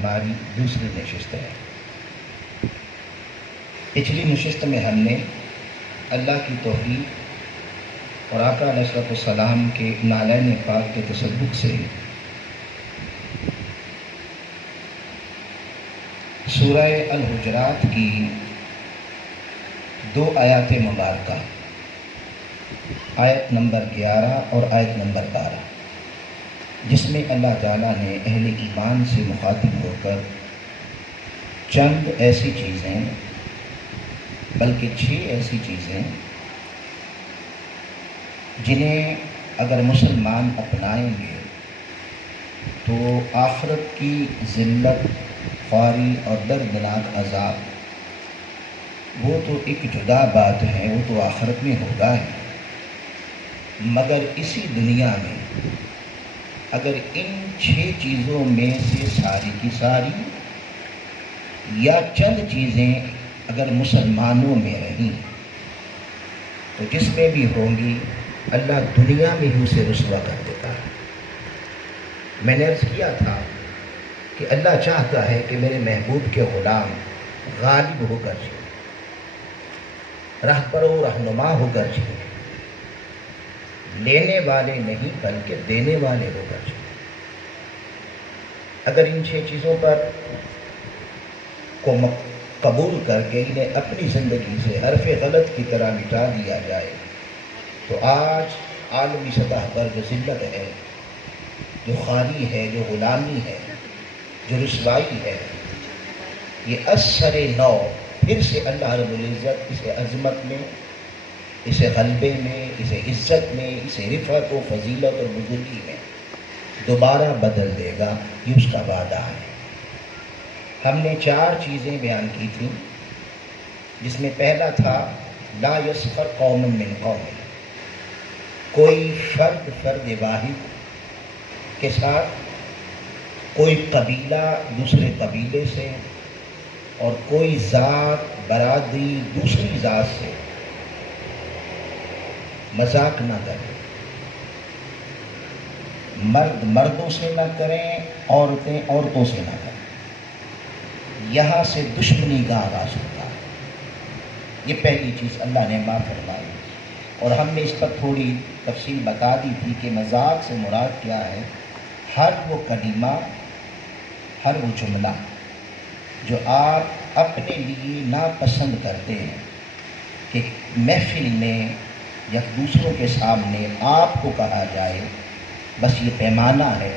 ہماری دوسری نشست ہے۔ پچھلی نشست میں ہم نے اللہ کی توفیق اور آقا علیہ الصلوۃ والسلام کے نالین پاک کے تصدق سے سورہ الحجرات کی 2 آیات مبارکہ، آیت نمبر 11 اور آیت نمبر 12، جس میں اللہ تعالیٰ نے اہل ایمان سے مخاطب ہو کر چند ایسی چیزیں، بلکہ 6 ایسی چیزیں جنہیں اگر مسلمان اپنائیں گے تو آخرت کی ذلت، خواری اور دردناک عذاب وہ تو ایک جدا بات ہے، وہ تو آخرت میں ہوگا ہے، مگر اسی دنیا میں اگر ان 6 چیزوں میں سے ساری کی ساری یا چند چیزیں اگر مسلمانوں میں رہیں تو جس میں بھی ہوں گی اللہ دنیا میں ہی اسے رسوا کر دیتا ہے۔ میں نے عرض کیا تھا کہ اللہ چاہتا ہے کہ میرے محبوب کے غلام غالب ہو کر جائیں، رہبر و رہنما ہو کر جائیں، لینے والے نہیں بلکہ دینے والے ہو کر جائیں۔ اگر ان 6 چیزوں پر کو قبول کر کے انہیں اپنی زندگی سے حرف غلط کی طرح مٹا دیا جائے تو آج عالمی سطح پر جو ذلت ہے، جو خواری ہے، جو غلامی ہے، جو رسوائی ہے، یہ اثر نو پھر سے اللہ رب العزت اسے عظمت میں، اسے غلبے میں، اسے عزت میں، اسے رفعت و فضیلت اور بزرگی میں دوبارہ بدل دے گا، یہ اس کا وعدہ ہے۔ ہم نے 4 چیزیں بیان کی تھیں، جس میں پہلا تھا لا یسخر قوم من قوم، کوئی فرد واحد کے ساتھ، کوئی قبیلہ دوسرے قبیلے سے اور کوئی ذات برادری دوسری ذات سے مذاق نہ کریں، مرد مردوں سے نہ کریں، عورتیں عورتوں سے نہ کریں، یہاں سے دشمنی کا آغاز ہوتا ہے۔ یہ پہلی چیز اللہ نے معاف فرمائی، اور ہم نے اس پر تھوڑی تفصیل بتا دی تھی کہ مذاق سے مراد کیا ہے۔ ہر وہ کلمہ، ہر وہ جملہ جو آپ اپنے لیے ناپسند کرتے ہیں کہ محفل میں یا دوسروں کے سامنے آپ کو کہا جائے، بس یہ پیمانہ ہے۔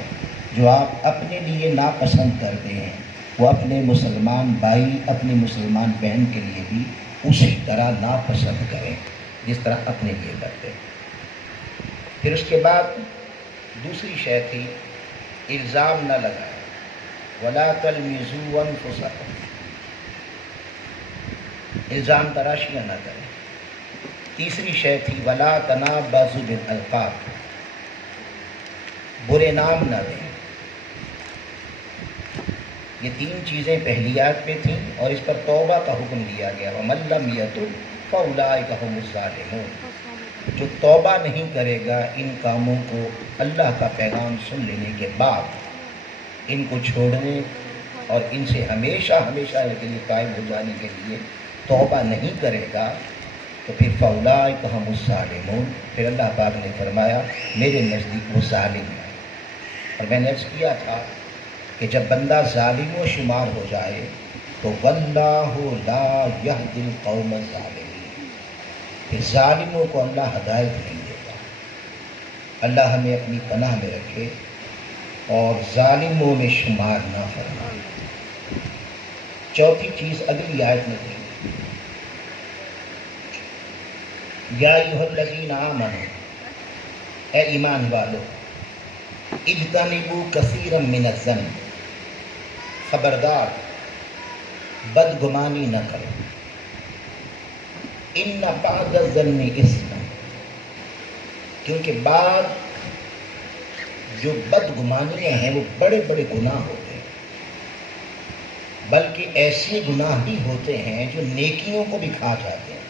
جو آپ اپنے لیے ناپسند کرتے ہیں وہ اپنے مسلمان بھائی، اپنی مسلمان بہن کے لیے بھی اسی طرح ناپسند کریں جس طرح اپنے لیے کرتے ہیں۔ پھر اس کے بعد دوسری شے تھی الزام نہ لگائیں، وَلَا تَلْمِزُوا أَنفُسَكُمْ، الزام تراشیاں نہ کریں۔ تیسری شے تھی وَلَا تَنَابَزُوا بِالْأَلْقَابِ، برے نام نہ دیں۔ یہ 3 چیزیں پہلیات میں تھیں، اور اس پر توبہ کا حکم دیا گیا، وَمَن لَّمْ يَتُبْ فَأُولَٰئِكَ هُمُ الظَّالِمُونَ، جو توبہ نہیں کرے گا ان کاموں کو اللہ کا پیغام سن لینے کے بعد ان کو چھوڑنے اور ان سے ہمیشہ ہمیشہ کے لیے قائم ہو جانے کے لیے توبہ نہیں کرے گا تو پھر فَأُولَٰئِكَ هُمُ الظَّالِمُونَ، پھر اللہ پاک نے فرمایا میرے نزدیک وہ ظالم ہے۔ اور میں نے عرض کیا تھا کہ جب بندہ ظالم و شمار ہو جائے تو وَاللَّهُ لَا يَهْدِي الْقَوْمَ الظَّالِمِينَ، کہ ظالموں کو اللہ ہدایت نہیں دیتا۔ اللہ ہمیں اپنی پناہ میں رکھے اور ظالموں میں شمار نہ فرمائے۔ چوتھی چیز اگلی آیت میں تھی، یا ایھا الذین آمنوا، اے ایمان والو، اجتنبوا کثیرا من الظن، خبردار بدگمانی نہ کرو، ان بعض الظن اثم، کیونکہ بعض جو بدگمانیاں ہیں وہ بڑے بڑے گناہ ہوتے ہیں، بلکہ ایسے گناہ بھی ہوتے ہیں جو نیکیوں کو بھی کھا جاتے ہیں،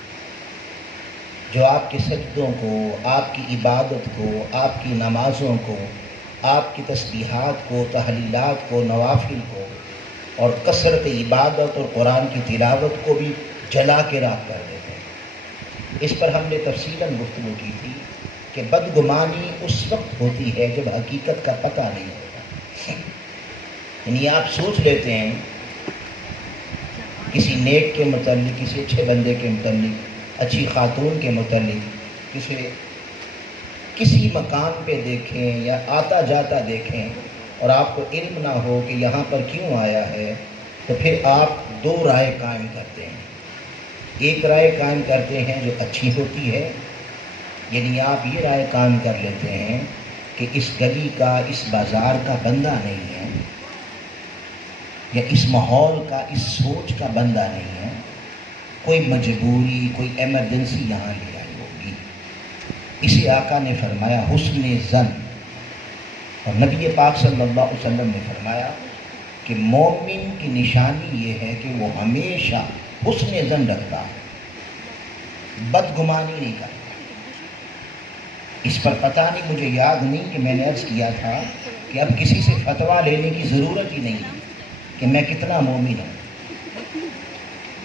جو آپ کے سجدوں کو، آپ کی عبادت کو، آپ کی نمازوں کو، آپ کی تسبیحات کو، تحلیلات کو، نوافل کو اور کثرت عبادت اور قرآن کی تلاوت کو بھی جلا کے راکھ کر دیتے ہیں۔ اس پر ہم نے تفصیلاً گفتگو کی تھی کہ بدگمانی اس وقت ہوتی ہے جب حقیقت کا پتہ نہیں ہوتا۔ یعنی آپ سوچ لیتے ہیں کسی نیک کے متعلق، کسی اچھے بندے کے متعلق، اچھی خاتون کے متعلق، کسی مقام پہ دیکھیں یا آتا جاتا دیکھیں اور آپ کو علم نہ ہو کہ یہاں پر کیوں آیا ہے، تو پھر آپ دو رائے قائم کرتے ہیں۔ ایک رائے قائم کرتے ہیں جو اچھی ہوتی ہے، یعنی آپ یہ رائے قائم کر لیتے ہیں کہ اس گلی کا، اس بازار کا بندہ نہیں ہے، یا اس ماحول کا، اس سوچ کا بندہ نہیں ہے، کوئی مجبوری، کوئی ایمرجنسی یہاں لے آئی ہوگی۔ اسے آقا نے فرمایا حسن ظن، اور نبی پاک صلی اللہ علیہ وسلم نے فرمایا کہ مومن کی نشانی یہ ہے کہ وہ ہمیشہ حسن ظن رکھتا ہے، بدگمانی نہیں کرتا۔ اس پر پتہ نہیں، مجھے یاد نہیں کہ میں نے عرض کیا تھا کہ اب کسی سے فتویٰ لینے کی ضرورت ہی نہیں ہے کہ میں کتنا مومن ہوں،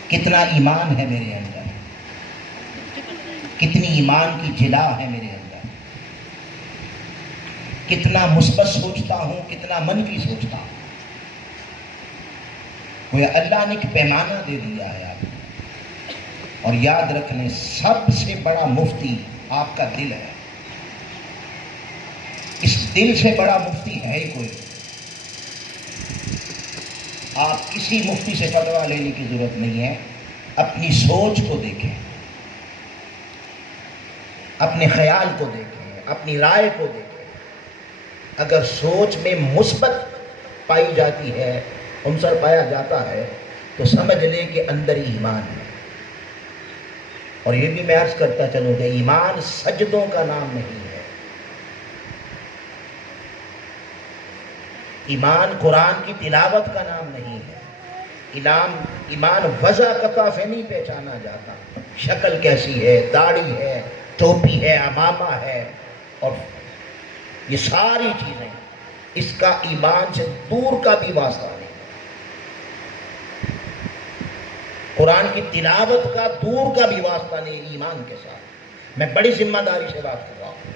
کتنا ایمان ہے میرے اندر، کتنی ایمان کی جلا ہے میرے اندر، کتنا مثبت سوچتا ہوں، کتنا منفی سوچتا ہوں۔ وہ اللہ نے ایک پیمانہ دے دیا ہے آپ کو، اور یاد رکھنے سب سے بڑا مفتی آپ کا دل ہے۔ اس دل سے بڑا مفتی ہے ہی کوئی۔ آپ کسی مفتی سے فتویٰ لینے کی ضرورت نہیں ہے، اپنی سوچ کو دیکھیں، اپنے خیال کو دیکھیں، اپنی رائے کو دیکھیں۔ اگر سوچ میں مثبت پائی جاتی ہے، عنصر پایا جاتا ہے، تو سمجھ لیں کہ اندر ہی ایمان ہے۔ اور یہ بھی میں عرض کرتا چلوں کہ ایمان سجدوں کا نام نہیں ہے، ایمان قرآن کی تلاوت کا نام نہیں ہے، ایمان وضع قطع سے نہیں پہچانا جاتا، شکل کیسی ہے، داڑھی ہے، ٹوپی ہے، عمامہ ہے، اور یہ ساری چیزیں، اس کا ایمان سے دور کا بھی واسطہ نہیں۔ قرآن کی تلاوت کا دور کا بھی واسطہ نہیں ایمان کے ساتھ۔ میں بڑی ذمہ داری سے بات کر رہا ہوں۔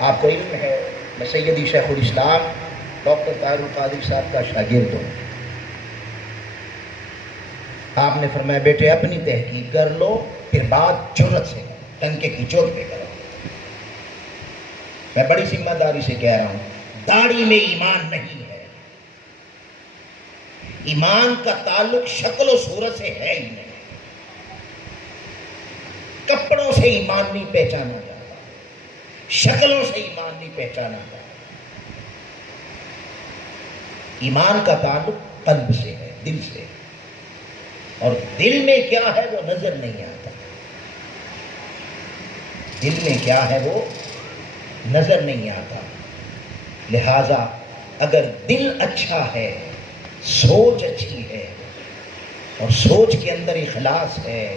آپ کو علم ہے میں سیدی شیخ الاسلام ڈاکٹر طاہر القادری صاحب کا شاگرد ہوں۔ آپ نے فرمایا بیٹے اپنی تحقیق کر لو، پھر بات جرأت سے کرو، ٹنکے کی چوٹ پہ کرو۔ میں بڑی ذمہ داری سے کہہ رہا ہوں، داڑھی میں ایمان نہیں ہے۔ ایمان کا تعلق شکل و صورت سے ہے ہی نہیں، کپڑوں سے ایمان نہیں پہچانا جاتا، شکلوں سے ایمان نہیں پہچانا جاتا۔ ایمان کا تعلق قلب سے ہے، دل سے، اور دل میں کیا ہے وہ نظر نہیں آتا، دل میں کیا ہے وہ نظر نہیں آتا۔ لہذا اگر دل اچھا ہے، سوچ اچھی ہے، اور سوچ کے اندر اخلاص ہے،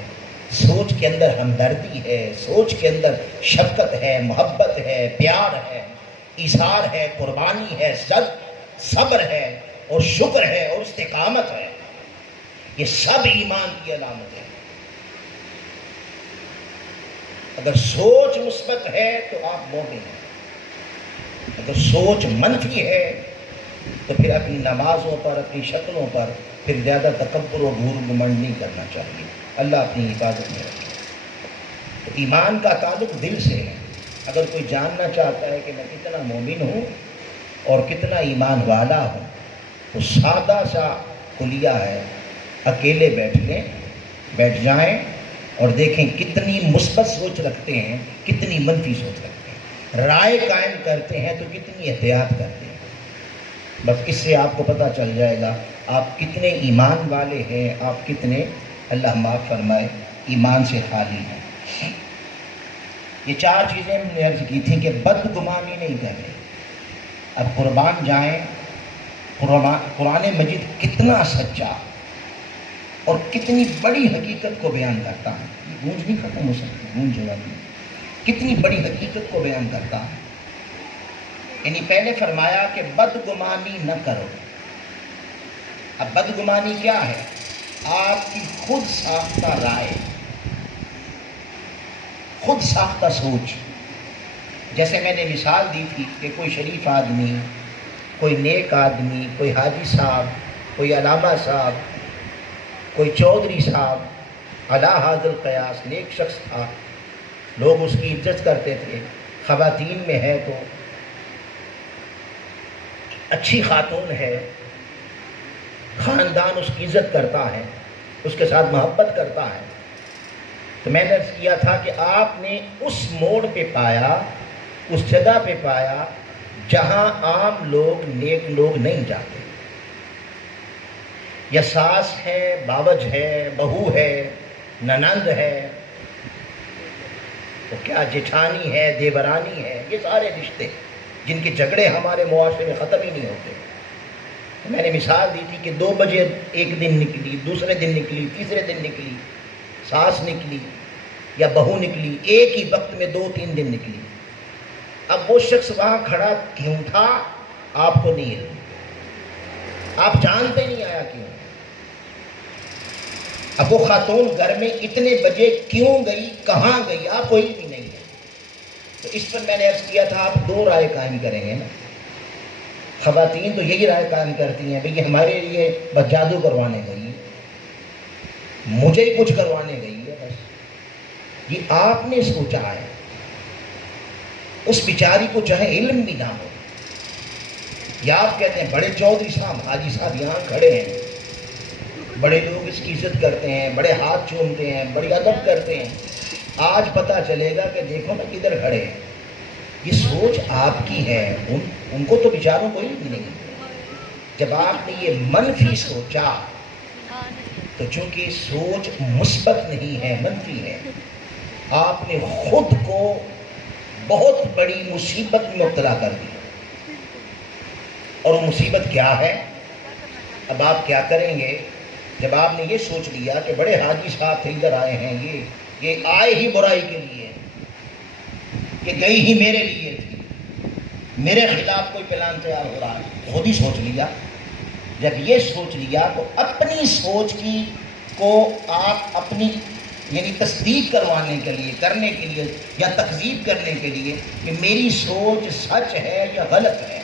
سوچ کے اندر ہمدردی ہے، سوچ کے اندر شفقت ہے، محبت ہے، پیار ہے، ایثار ہے، قربانی ہے، صبر ہے، اور شکر ہے، اور استقامت ہے، یہ سب ایمان کی علامت ہے۔ اگر سوچ مثبت ہے تو آپ مومن ہیں، اگر سوچ منفی ہے تو پھر اپنی نمازوں پر، اپنی شکلوں پر پھر زیادہ تکبر و غرور گھمنڈ نہیں کرنا چاہیے۔ اللہ اپنی حفاظت میں رکھے۔ تو ایمان کا تعلق دل سے ہے۔ اگر کوئی جاننا چاہتا ہے کہ میں کتنا مومن ہوں اور کتنا ایمان والا ہوں، تو سادہ سا کلیہ ہے، اکیلے بیٹھ جائیں اور دیکھیں کتنی مثبت سوچ رکھتے ہیں، کتنی منفی سوچ رکھتے ہیں، رائے قائم کرتے ہیں تو کتنی احتیاط کرتے ہیں۔ بس اس سے آپ کو پتہ چل جائے گا آپ کتنے ایمان والے ہیں، آپ کتنے اللہ معاف فرمائے ایمان سے خالی ہیں۔ یہ چار چیزیں میں نے عرض کی تھیں کہ بدگمانی نہیں کرنی۔ اب قربان جائیں، قرآن مجید کتنا سچا اور کتنی بڑی حقیقت کو بیان کرتا ہے۔ یہ گونج نہیں ختم ہو سکتی، گونج جوابی کتنی بڑی حقیقت کو بیان کرتا ہے۔ یعنی پہلے فرمایا کہ بدگمانی نہ کرو، اب بدگمانی کیا ہے؟ آپ کی خود ساختہ رائے، خود ساختہ سوچ. جیسے میں نے مثال دی تھی کہ کوئی شریف آدمی، کوئی نیک آدمی، کوئی حاجی صاحب، کوئی علامہ صاحب، کوئی چودھری صاحب علی حاضر القیاس نیک شخص تھا، لوگ اس کی عزت کرتے تھے. خواتین میں ہے تو اچھی خاتون ہے، خاندان اس کی عزت کرتا ہے، اس کے ساتھ محبت کرتا ہے. تو میں نے عرض کیا تھا کہ آپ نے اس موڑ پہ پایا، اس جگہ پہ پایا جہاں عام لوگ، نیک لوگ نہیں جاتے. یا ساس ہے، باوج ہے، بہو ہے، ننند ہے، تو کیا جیٹھانی ہے، دیورانی ہے، یہ سارے رشتے جن کے جھگڑے ہمارے معاشرے میں ختم ہی نہیں ہوتے. میں نے مثال دی تھی کہ 2 بجے ایک دن نکلی، دوسرے دن نکلی، تیسرے دن نکلی، ساس نکلی یا بہو نکلی، ایک ہی وقت میں 2-3 دن نکلی. اب وہ شخص وہاں کھڑا کیوں تھا آپ کو نہیں علم، آپ جانتے نہیں آیا کیوں. اب وہ خاتون گھر میں اتنے بجے کیوں گئی، کہاں گئی، آپ کو علم بھی نہیں ہے. تو اس پر میں نے عرض کیا تھا آپ 2 رائے قائم کریں گے نا. خواتین تو یہی رائے قائم کرتی ہیں بھئی ہمارے لیے بس جادو کروانے گئی، مجھے ہی کچھ کروانے گئی ہے بس. یہ آپ نے سوچا ہے. اس بیچاری کو چاہے علم بھی نہ ہو، یا آپ کہتے ہیں بڑے چودھری صاحب، حاجی صاحب یہاں کھڑے ہیں، بڑے لوگ اس کی عزت کرتے ہیں، بڑے ہاتھ چومتے ہیں، بڑی ادب کرتے ہیں. آج پتہ چلے گا کہ دیکھو نا کدھر کھڑے ہیں. یہ سوچ آپ کی ہے، ان کو تو بیچاروں کو ہی نہیں. جب آپ نے یہ منفی سوچا تو چونکہ سوچ مثبت نہیں ہے، منفی ہے، آپ نے خود کو بہت بڑی مصیبت میں مبتلا کر دیا. اور وہ مصیبت کیا ہے؟ اب آپ کیا کریں گے جب آپ نے یہ سوچ لیا کہ بڑے حاجی صاحب تھے ادھر آئے ہیں، یہ آئے ہی برائی کے لیے، یہ گئی ہی میرے لیے تھی، میرے خلاف کوئی پلان تیار ہو رہا ہے. خود ہی سوچ لیا. جب یہ سوچ لیا تو اپنی سوچ کی کو آپ اپنی یعنی تصدیق کروانے کے لیے، کرنے کے لیے یا تکذیب کرنے کے لیے کہ میری سوچ سچ ہے یا غلط ہے،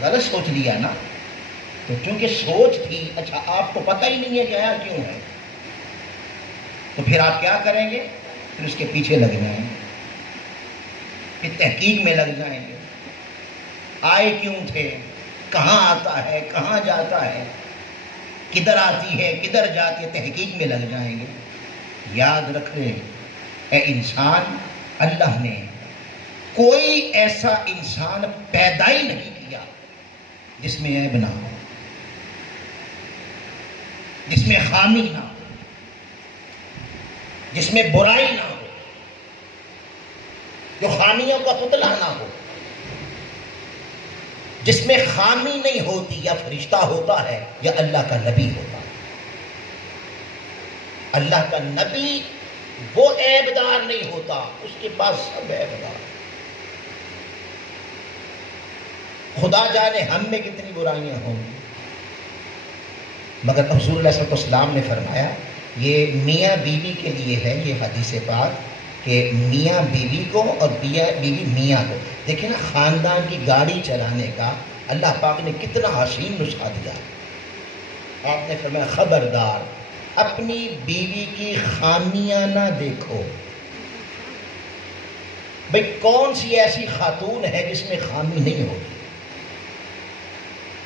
غلط سوچ لیا نا. تو چونکہ سوچ تھی، اچھا آپ کو پتہ ہی نہیں ہے کہ آیا کیوں ہے، تو پھر آپ کیا کریں گے؟ پھر اس کے پیچھے لگ جائیں گے، پھر تحقیق میں لگ جائیں گے. آئے کیوں تھے، کہاں آتا ہے، کہاں جاتا ہے، کدھر آتی ہے، کدھر جاتی ہے، تحقیق میں لگ جائیں گے. یاد رکھ لیں اے انسان، اللہ نے کوئی ایسا انسان پیدا ہی نہیں کیا جس میں عیب نہ ہو، جس میں خامی نہ ہو، جس میں برائی نہ ہو، جو خامیوں کا پتلا نہ ہو. جس میں خامی نہیں ہوتی یا فرشتہ ہوتا ہے یا اللہ کا نبی ہوتا ہے. اللہ کا نبی وہ عیبدار نہیں ہوتا، اس کے پاس سب عیبدار. خدا جانے ہم میں کتنی برائیاں ہوں گی، مگر حضور علیہ السلام نے فرمایا یہ میاں بیوی کے لیے ہے یہ حدیث پاک کہ میاں بیوی کو اور بیوی میاں کو. دیکھیں نا خاندان کی گاڑی چلانے کا اللہ پاک نے کتنا حسین نسخہ دیا. آپ نے فرمایا خبردار اپنی بیوی کی خامیاں نہ دیکھو. بھئی کون سی ایسی خاتون ہے جس میں خامی نہیں ہوتی؟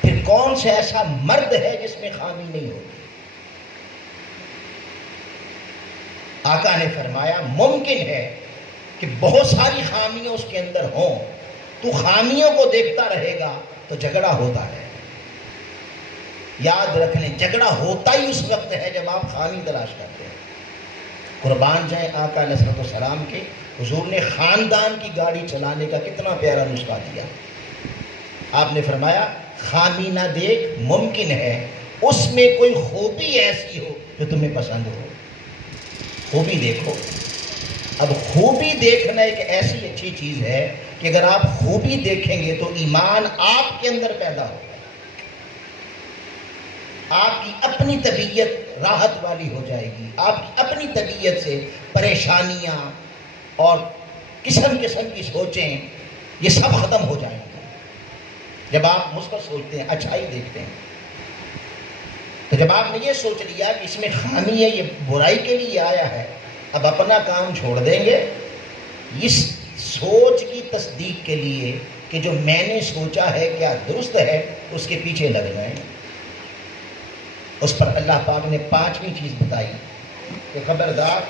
پھر کون سے ایسا مرد ہے جس میں خامی نہیں ہوتی؟ آقا نے فرمایا ممکن ہے کہ بہت ساری خامیاں اس کے اندر ہوں، تو خامیوں کو دیکھتا رہے گا تو جھگڑا ہوتا ہے. یاد رکھ لیں جھگڑا ہوتا ہی اس وقت ہے جب آپ خامی تلاش کرتے ہیں. قربان جائیں آقا علیہ السلام کے، حضور نے خاندان کی گاڑی چلانے کا کتنا پیارا نسخہ دیا. آپ نے فرمایا خامی نہ دیکھ، ممکن ہے اس میں کوئی خوبی ایسی ہو جو تمہیں پسند ہو، خوبی دیکھو. اب خوبی دیکھنا ایک ایسی اچھی چیز ہے کہ اگر آپ خوبی دیکھیں گے تو ایمان آپ کے اندر پیدا ہوگا. آپ کی اپنی طبیعت راحت والی ہو جائے گی، آپ کی اپنی طبیعت سے پریشانیاں اور قسم قسم کی سوچیں یہ سب ختم ہو جائیں گی جب آپ مثبت سوچتے ہیں، اچھائی دیکھتے ہیں۔ تو جب آپ نے یہ سوچ لیا کہ اس میں خامی ہے، یہ برائی کے لیے آیا ہے، اب اپنا کام چھوڑ دیں گے اس سوچ کی تصدیق کے لیے کہ جو میں نے سوچا ہے کیا درست ہے، اس کے پیچھے لگ جائیں۔ اس پر اللہ پاک نے 5ویں چیز بتائی کہ خبردار،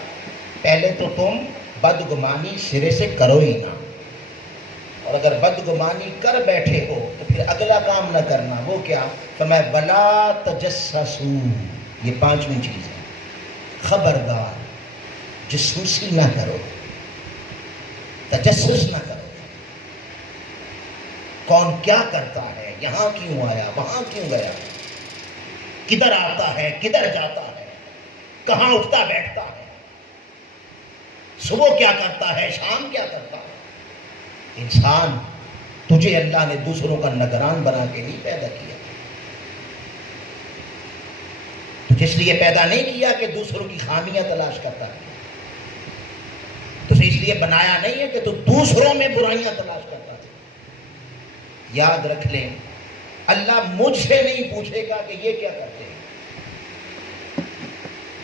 پہلے تو تم بدگمانی سرے سے کرو ہی نہ، اور اگر بدگمانی کر بیٹھے ہو تو پھر اگلا کام نہ کرنا۔ وہ کیا؟ فرمایا وَلَا تَجَسَّسُوا، یہ 5ویں چیز ہے، خبردار جاسوسی نہ کرو، تجسس نہ کرو۔ کون کیا کرتا ہے، یہاں کیوں آیا، وہاں کیوں گیا، کدھر آتا ہے، کدھر جاتا ہے، کہاں اٹھتا بیٹھتا ہے، صبح کیا کرتا ہے، شام کیا کرتا ہے۔ انسان، تجھے اللہ نے دوسروں کا نگران بنا کے نہیں پیدا کیا، تجھے اس لیے پیدا نہیں کیا کہ دوسروں کی خامیاں تلاش کرتا ہے، تجھے اس لیے بنایا نہیں ہے کہ تو دوسروں میں برائیاں تلاش کرتا ہے۔ یاد رکھ لیں، اللہ مجھ سے نہیں پوچھے گا کہ یہ کیا کرتے ہیں،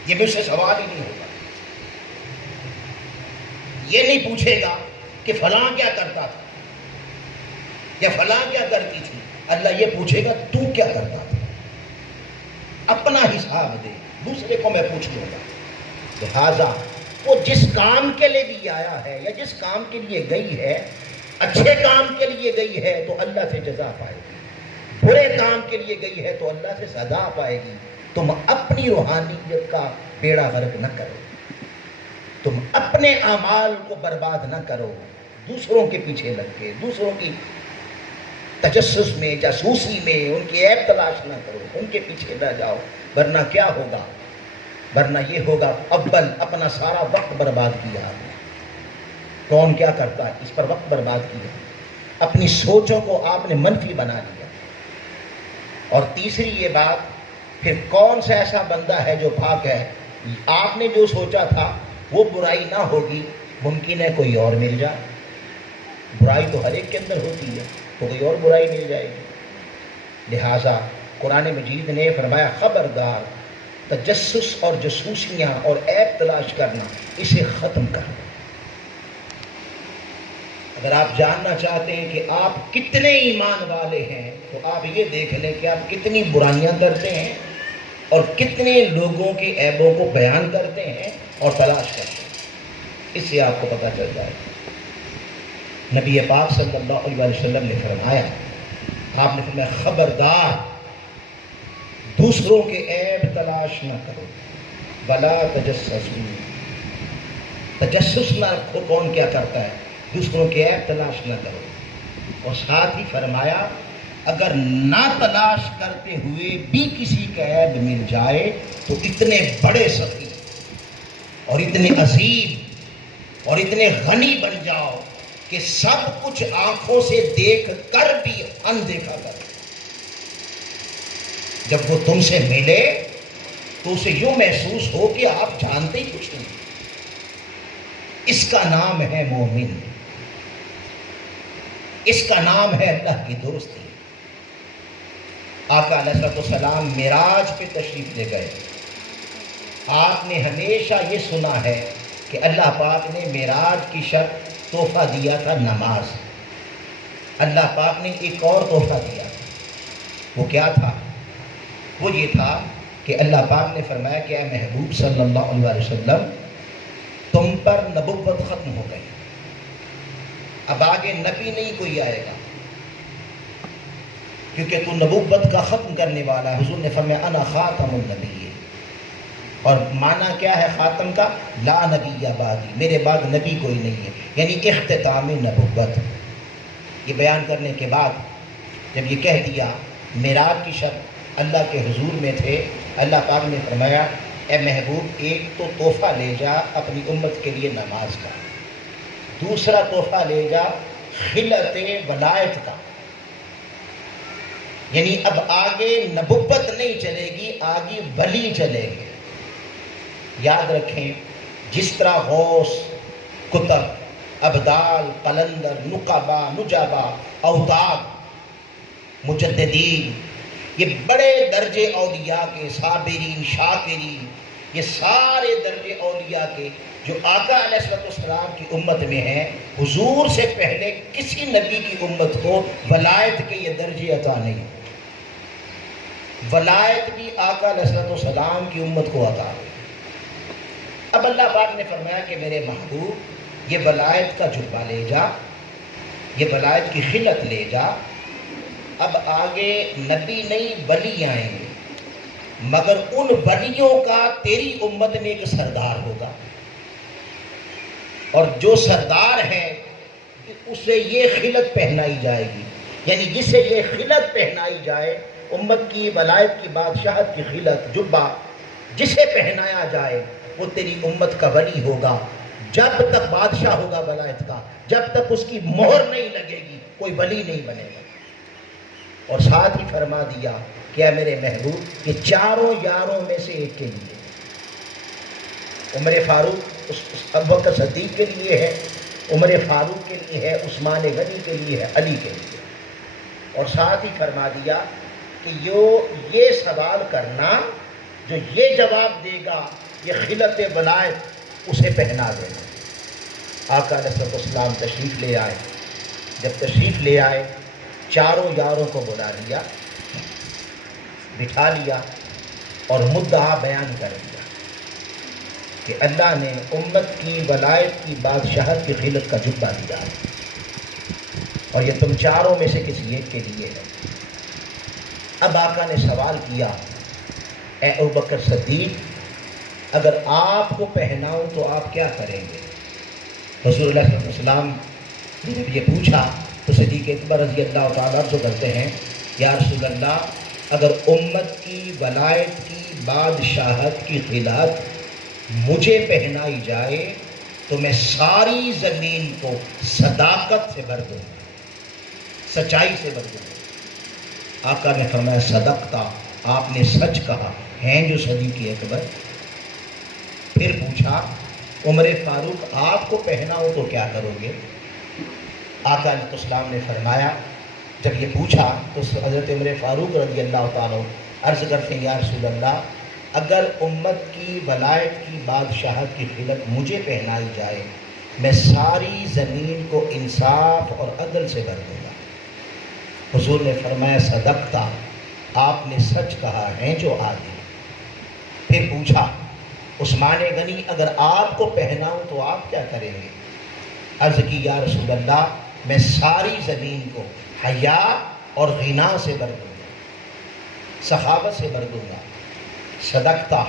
یہ مجھ سے سوال ہی نہیں ہوگا۔ یہ نہیں پوچھے گا کہ فلاں کیا کرتا تھا یا فلاں کیا کرتی تھی، اللہ یہ پوچھے گا تو کیا کرتا تھا۔ اپنا حساب دے، دوسرے کو میں پوچھ لوں گا۔ لہٰذا وہ جس کام کے لیے بھی آیا ہے یا جس کام کے لیے گئی ہے، اچھے کام کے لیے گئی ہے تو اللہ سے جزا پائے گی، برے کام کے لیے گئی ہے تو اللہ سے سزا پائے گی۔ تم اپنی روحانیت کا بیڑا غرق نہ کرو، تم اپنے اعمال کو برباد نہ کرو، دوسروں کے پیچھے لگ کے، دوسروں کی تجسس میں، جاسوسی میں ان کی عیب تلاش نہ کرو، ان کے پیچھے نہ جاؤ، ورنہ کیا ہوگا، ورنہ یہ ہوگا اول اپنا سارا وقت برباد کیا آپ نے۔ کون کیا کرتا ہے، اس پر وقت برباد کیا، اپنی سوچوں کو آپ نے منفی بنا لیا۔ اور تیسری یہ بات، پھر کون سا ایسا بندہ ہے جو پاک ہے، آپ نے جو سوچا تھا وہ برائی نہ ہوگی، ممکن ہے کوئی اور مل جائے، برائی تو ہر ایک کے اندر ہوتی ہے، تو کوئی اور برائی مل جائے گی۔ لہٰذا قرآن مجید نے فرمایا خبردار، تجسس اور جاسوسیاں اور عیب تلاش کرنا، اسے ختم کر دو۔ اگر آپ جاننا چاہتے ہیں کہ آپ کتنے ایمان والے ہیں تو آپ یہ دیکھ لیں کہ آپ کتنی برائیاں کرتے ہیں اور کتنے لوگوں کے عیبوں کو بیان کرتے ہیں اور تلاش کرتے ہیں، اس سے آپ کو پتہ چل جائے گا۔ نبی پاک صلی اللہ علیہ وسلم نے فرمایا، آپ نے فرمایا خبردار، دوسروں کے عیب تلاش نہ کرو، ولا تجسسوا، تجسس نہ رکھو، کون کیا کرتا ہے، دوسروں کے عیب تلاش نہ کرو۔ اور ساتھ ہی فرمایا اگر نہ تلاش کرتے ہوئے بھی کسی کا عیب مل جائے تو اتنے بڑے سخی اور اتنے عظیم اور اتنے غنی بن جاؤ کہ سب کچھ آنکھوں سے دیکھ کر بھی اندیکھا کر۔ جب وہ تم سے ملے تو اسے یوں محسوس ہو کہ آپ جانتے ہی کچھ نہیں۔ اس کا نام ہے مومن، اس کا نام ہے اللہ کی دوستی۔ آقا علیہ السلام معراج پہ تشریف لے گئے۔ آپ نے ہمیشہ یہ سنا ہے کہ اللہ پاک نے معراج کی شب تحفہ دیا تھا نماز۔ اللہ پاک نے ایک اور تحفہ دیا تھا، وہ کیا تھا؟ وہ یہ تھا کہ اللہ پاک نے فرمایا کہ اے محبوب صلی اللہ علیہ وسلم، تم پر نبوت ختم ہو گئی، اب آگے نبی نہیں کوئی آئے گا، کیونکہ تو نبوت کا ختم کرنے والا ہے۔ حضور نے فرمایا انا خاتم النبی، اور معنی کیا ہے خاتم کا؟ لا نبی بعدی، میرے بعد نبی کوئی نہیں ہے، یعنی اختتام نبوت۔ یہ بیان کرنے کے بعد جب یہ کہہ دیا، معراج کی شب اللہ کے حضور میں تھے، اللہ پاک نے فرمایا اے محبوب ایک تو تحفہ لے جا اپنی امت کے لیے نماز کا، دوسرا تحفہ لے جا خلعت ولایت کا، یعنی اب آگے نبوت نہیں چلے گی، آگے ولی چلے گے۔ یاد رکھیں، جس طرح غوث، کتب، ابدال، قلندر، نقبا، نجابا، اوتاد، مجددین، یہ بڑے درجے اولیاء کے، صابرین، شاکرین، یہ سارے درجے اولیاء کے جو آقا علیہ السلام کی امت میں ہیں، حضور سے پہلے کسی نبی کی امت کو ولایت کے یہ درجے عطا نہیں۔ ولایت بھی آقا علیہ السلام کی امت کو عطا ہے۔ اب اللہ پاک نے فرمایا کہ میرے محبوب، یہ ولایت کا جبہ لے جا، یہ ولایت کی خلت لے جا۔ اب آگے نبی نہیں ولی آئیں گے، مگر ان ولیوں کا تیری امت میں ایک سردار ہوگا، اور جو سردار ہے اسے یہ خلت پہنائی جائے گی، یعنی جسے یہ خلت پہنائی جائے، امت کی ولایت کی بادشاہت کی خلت، جبہ جسے پہنایا جائے وہ تیری امت کا ولی ہوگا۔ جب تک بادشاہ ہوگا ولایت کا، جب تک اس کی مہر نہیں لگے گی، کوئی ولی نہیں بنے گا۔ اور ساتھ ہی فرما دیا کہ اے میرے محبوب، یہ چاروں یاروں میں سے ایک کے لیے، عمر فاروق ابوبکر صدیق کے لیے ہے، عمر فاروق کے لیے ہے، عثمان غنی کے لیے ہے، علی کے لیے۔ اور ساتھ ہی فرما دیا کہ یہ سوال کرنا، جو یہ جواب دے گا، یہ خلت ولایت اسے پہنا دینا۔ آقا علیہ السلام تشریف لے آئے۔ جب تشریف لے آئے، چاروں یاروں کو بلا لیا، بٹھا لیا اور مدعا بیان کر دیا کہ اللہ نے امت کی ولایت کی بادشاہت کی خلت کا جبہ دیا ہے، اور یہ تم چاروں میں سے کسی ایک کے لیے ہے۔ اب آقا نے سوال کیا، اے ابوبکر صدیق، اگر آپ کو پہناؤں تو آپ کیا کریں گے؟ رسول اللہ صلی اللہ علیہ وسلم نے جب یہ پوچھا تو صدیق اکبر رضی اللہ تعالیٰ عرض کرتے ہیں، یا رسول اللہ، اگر امت کی ولایت کی بادشاہت کی خلعت مجھے پہنائی جائے تو میں ساری زمین کو صداقت سے بھر دوں گا، سچائی سے بھر دوں گا۔ آقا نے فرمایا صدقتا، آپ نے سچ کہا، ہیں جو صدیق اکبر۔ پھر پوچھا، عمر فاروق، آپ کو پہناؤں تو کیا کرو گے؟ آقا علیہ السلام نے فرمایا، جب یہ پوچھا تو حضرت عمر فاروق رضی اللہ تعالیٰ عرض کرتے ہیں، یا رسول اللہ، اگر امت کی ولایت کی بادشاہت کی خلعت مجھے پہنائی جائے، میں ساری زمین کو انصاف اور عدل سے بھر دوں گا۔ حضور نے فرمایا صدقتا، آپ نے سچ کہا، ہیں جو عادل۔ پھر پوچھا، عثمان غنی، اگر آپ کو پہناؤں تو آپ کیا کریں گے؟ عرض کی، یا رسول اللہ، میں ساری زمین کو حیا اور غنا سے بھر دوں گا، سخاوت سے بھر دوں گا۔ صدقتا،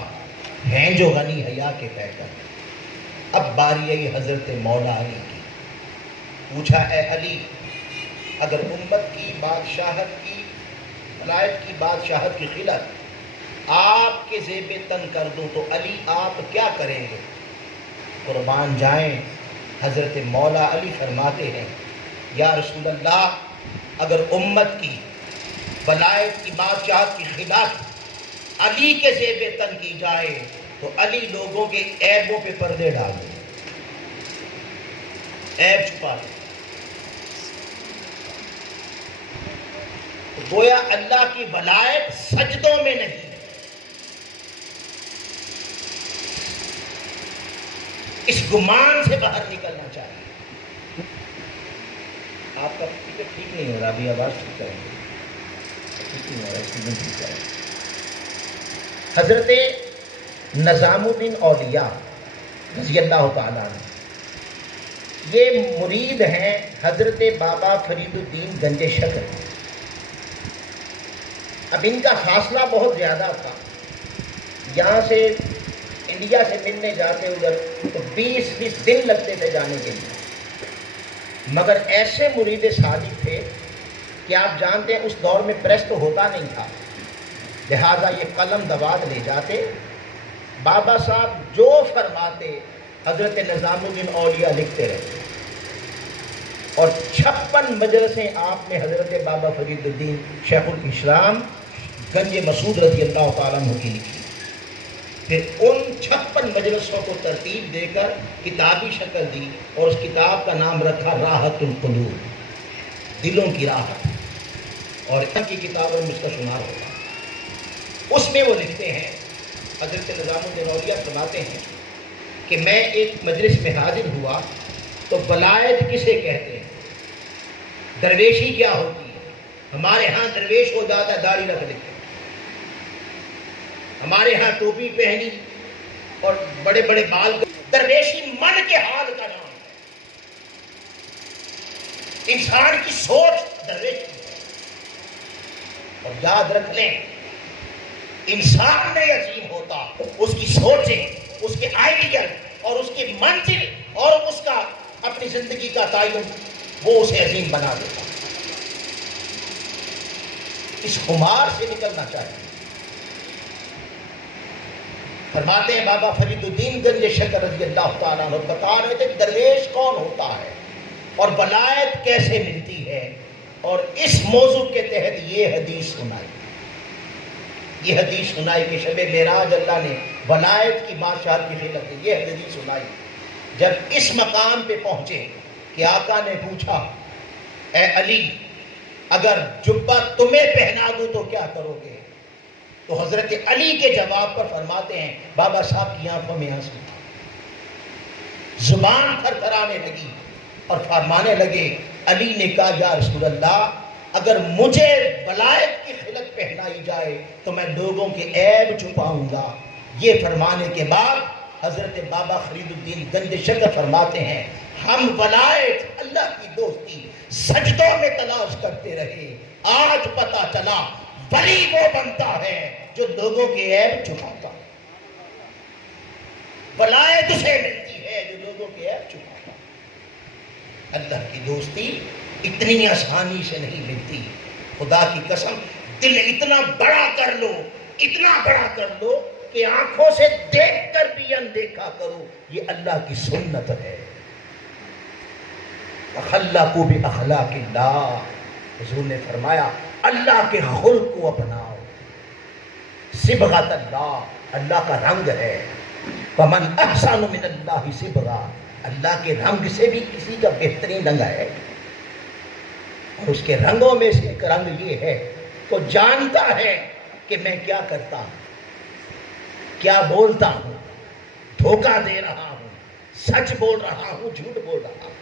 ہیں جو غنی حیا کے کہہ کر۔ اب باری آئی حضرت مولا علی کی۔ پوچھا، اے علی، اگر امت کی بادشاہت کی ولایت کی بادشاہت کی خلعت آپ کے زیب تن کر دوں تو علی آپ کیا کریں گے؟ قربان جائیں، حضرت مولا علی فرماتے ہیں، یا رسول اللہ، اگر امت کی ولایت کی بادشاہت کی خلعت علی کے زیب تن کی جائے تو علی لوگوں کے عیبوں پہ پردے ڈال دیں، عیب چھپا دیں۔ گویا اللہ کی ولایت سجدوں میں نہیں، اس گمان سے باہر نکلنا چاہیے۔ آپ کا ٹکٹ ٹھیک نہیں ہو رہا، ابھی آواز ٹھیک کریں گے، ٹھیک نہیں ہو رہا، اسٹوڈنٹ ٹھیک کریں۔ حضرت نظام الدین اولیاء رضی اللہ تعالیٰ عنہ، یہ مرید ہیں حضرت بابا فرید الدین گنج شکر۔ اب ان کا فاصلہ بہت زیادہ تھا، یہاں سے انڈیا سے ملنے جاتے ادھر تو 20 دن لگتے تھے جانے کے لیے، مگر ایسے مرید صادق تھے کہ آپ جانتے ہیں اس دور میں پریس تو ہوتا نہیں تھا، لہذا یہ قلم دوات لے جاتے، بابا صاحب جو فرماتے حضرت نظام الدین اولیاء لکھتے رہتے، اور 56 مجلسیں آپ نے حضرت بابا فرید الدین شیخ الاسلام گنج مسعود رضی اللہ تعالیٰ عنہ کی لکھی. پھر ان 56 مجلسوں کو ترتیب دے کر کتابی شکل دی اور اس کتاب کا نام رکھا راحت القلوب، دلوں کی راحت. اور ان کی کتابوں میں اس کا شمار ہوگا. اس میں وہ لکھتے ہیں، حضرت نظام الدین اولیاء فرماتے ہیں کہ میں ایک مجلس میں حاضر ہوا تو ولایت کسے کہتے ہیں، درویشی کیا ہوتی ہے. ہمارے ہاں درویش ہو جاتا ہے داڑھی رکھ لیتے، ہمارے ہاں ٹوپی پہنی اور بڑے بڑے بال. درویشی من کے حال کا نام ہے. انسان کی سوچ درویشی ہے. اور یاد رکھ لیں، انسان نہیں عظیم ہوتا، اس کی سوچیں، اس کے آئیڈیل اور اس کی منزل اور اس کا اپنی زندگی کا تعین وہ اسے عظیم بنا دیتا. اس خمار سے نکلنا چاہیے. فرماتے ہیں بابا فرید الدین گنج شکر رضی اللہ تعالیٰ عنہ بتا رہے تھے درویش کون ہوتا ہے اور ولایت کیسے ملتی ہے. اور اس موضوع کے تحت یہ حدیث سنائی. یہ حدیث سنائی کہ شب معراج اللہ نے ولایت کی بادشاہت کی خلقت دی. یہ حدیث سنائی. جب اس مقام پہ پہنچے کہ آقا نے پوچھا اے علی اگر جبہ تمہیں پہنا دوں تو کیا کرو گے، تو حضرت علی کے جواب پر فرماتے ہیں بابا صاحب کی آنکھوں میں آنسو، زبان تھر تھرانے لگی اور فرمانے لگے. علی نے کہا یا رسول اللہ اگر مجھے ولایت کی خلق پہنائی جائے تو میں لوگوں کے عیب چھپاؤں گا. یہ فرمانے کے بعد حضرت بابا فرید الدین گنج شکر فرماتے ہیں ہم ولایت اللہ کی دوستی سجدوں میں تلاش کرتے رہے. آج پتا چلا ولی وہ بنتا ہے جو لوگوں کے عیب چھپاتا ہے. ولایت اسے ملتی ہے جو لوگوں کے عیب چھپاتا ہے. اللہ کی دوستی اتنی آسانی سے نہیں ملتی. خدا کی قسم دل اتنا بڑا کر لو، اتنا بڑا کر لو کہ آنکھوں سے دیکھ کر بھی اندیکھا کرو. یہ اللہ کی سنت ہے. تخلقوا باخلاق اللہ، حضور نے فرمایا اللہ کے خلق کو اپناؤ. صبغۃ اللہ، اللہ کا رنگ ہے. فمن احسن من اللہ صبغہ، اللہ کے رنگ سے بھی کسی کا بہترین رنگ ہے. اور اس کے رنگوں میں سے ایک رنگ یہ ہے تو جانتا ہے کہ میں کیا کرتا ہوں، کیا بولتا ہوں، دھوکہ دے رہا ہوں، سچ بول رہا ہوں، جھوٹ بول رہا ہوں.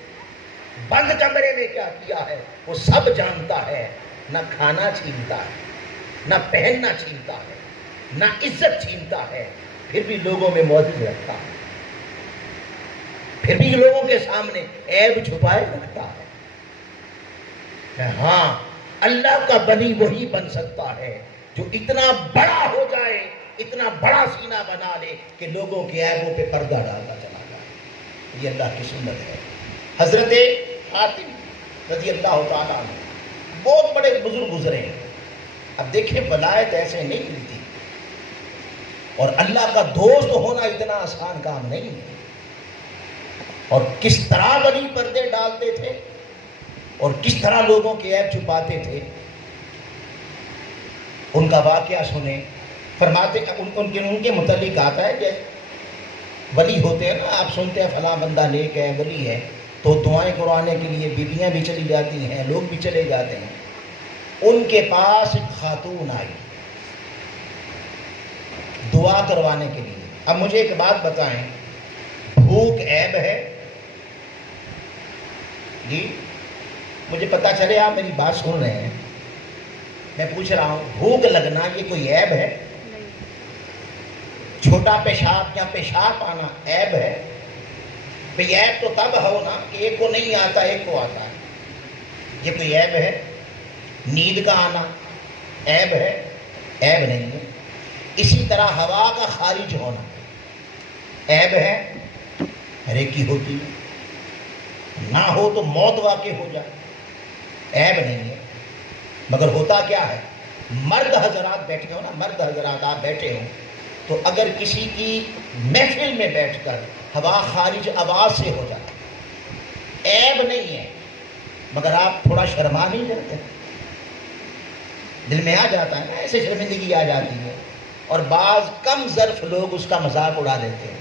بند کمرے میں کیا کیا ہے وہ سب جانتا ہے. نہ کھانا چھینتا ہے، نہ پہننا چھینتا ہے، نہ عزت چھینتا ہے، پھر بھی لوگوں میں معزز رکھتا ہے، پھر بھی لوگوں کے سامنے عیب چھپائے رکھتا ہے. ہاں اللہ کا ولی وہی بن سکتا ہے جو اتنا بڑا ہو جائے، اتنا بڑا سینہ بنا لے کہ لوگوں کے عیبوں پہ پردہ ڈالتا چلا جائے. یہ اللہ کی سنت ہے. حضرت حاتم رضی اللہ تعالیٰ عنہ بہت بڑے بزرگ گزرے ہیں. اب دیکھیں ولایت ایسے نہیں ملتی اور اللہ کا دوست ہونا اتنا آسان کام نہیں ہے. اور کس طرح ولی پردے ڈالتے تھے اور کس طرح لوگوں کے عیب چھپاتے تھے. ان کا واقعہ سنیں. فرماتے ان کے متعلق آتا ہے کہ ولی ہوتے ہیں نا، آپ سنتے ہیں فلاں بندہ نیک ہے، ولی ہے، تو دعائیں کروانے کے لیے بیویاں بھی چلی جاتی ہیں، لوگ بھی چلے جاتے ہیں. ان کے پاس ایک خاتون آئی دعا کروانے کے لیے. اب مجھے ایک بات بتائیں، بھوک عیب ہے؟ جی مجھے پتا چلے آپ میری بات سن رہے ہیں. میں پوچھ رہا ہوں بھوک لگنا یہ کوئی عیب ہے؟ چھوٹا پیشاب یا پیشاب آنا عیب ہے؟ بھئی عیب تو تب ہو نا کہ ایک کو نہیں آتا ایک کو آتا ہے. یہ کوئی عیب ہے؟ نیند کا آنا عیب ہے؟ عیب نہیں ہے. اسی طرح ہوا کا خارج ہونا عیب ہے؟ ہر ایک کی ہوتی ہے. نہ ہو تو موت واقع ہو جائے، عیب نہیں ہے. مگر ہوتا کیا ہے، مرد حضرات بیٹھے ہو نا، مرد حضرات آپ بیٹھے ہو تو اگر کسی کی محفل میں بیٹھ کر ہوا خارج آواز سے ہو جائے عیب نہیں ہے. مگر آپ تھوڑا شرما نہیں کرتے؟ دل میں آ جاتا ہے نا، ایسے شرمندگی آ جاتی ہے، اور بعض کم ظرف لوگ اس کا مذاق اڑا دیتے ہیں،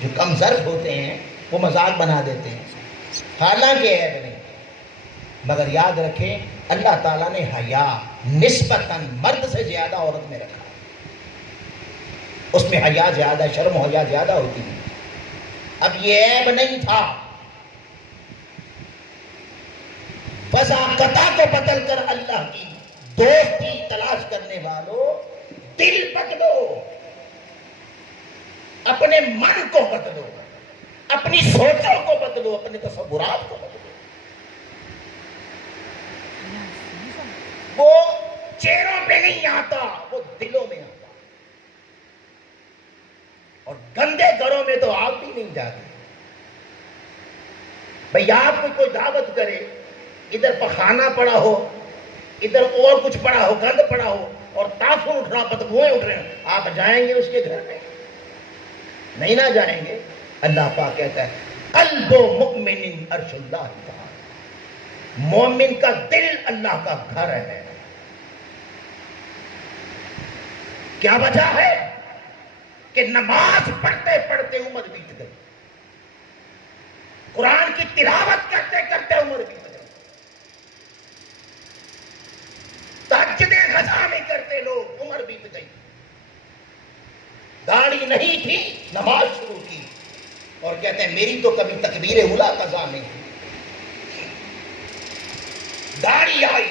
جو کم ظرف ہوتے ہیں وہ مذاق بنا دیتے ہیں، حالانکہ عیب نہیں، مگر یاد رکھیں اللہ تعالیٰ نے حیا نسبتاً مرد سے زیادہ عورت میں رکھا، اس میں حیا زیادہ، شرم و حیا زیادہ ہوتی ہے۔ اب یہ عیب نہیں تھا، فضاقتہ کو بدل کر اللہ کی دوستی تلاش کرنے والوں، دل بدلو، اپنے من کو بدلو، اپنی سوچوں کو بدلو، اپنے تصورات کو بدلو۔ وہ چہروں پہ نہیں آتا، وہ دلوں میں آتا، اور گندے گھروں میں تو آپ بھی نہیں جاتے۔ بھئی آپ کو کوئی دعوت کرے، ادھر پخانہ پڑا ہو، ادھر اور کچھ پڑا ہو، گند پڑا ہو، اور تاثر اٹھ رہا، بدبوئیں اٹھ رہے ہیں، آپ جائیں گے اس کے گھر میں؟ نہیں نہ جائیں گے۔ اللہ پاک کہتا ہے قلب مؤمن عرش اللہ تعالی، مومن کا دل اللہ کا گھر ہے۔ کیا وجہ ہے؟ کہ نماز پڑھتے پڑھتے عمر بیت گئی، قرآن کی تلاوت کرتے کرتے عمر بیت گئی، تہجدیں قضا میں کرتے لوگ، عمر بیت گئی، داڑھی نہیں تھی، نماز شروع کی، اور کہتے ہیں میری تو کبھی تکبیر اولیٰ قضا نہیں تھی، داڑھی آئی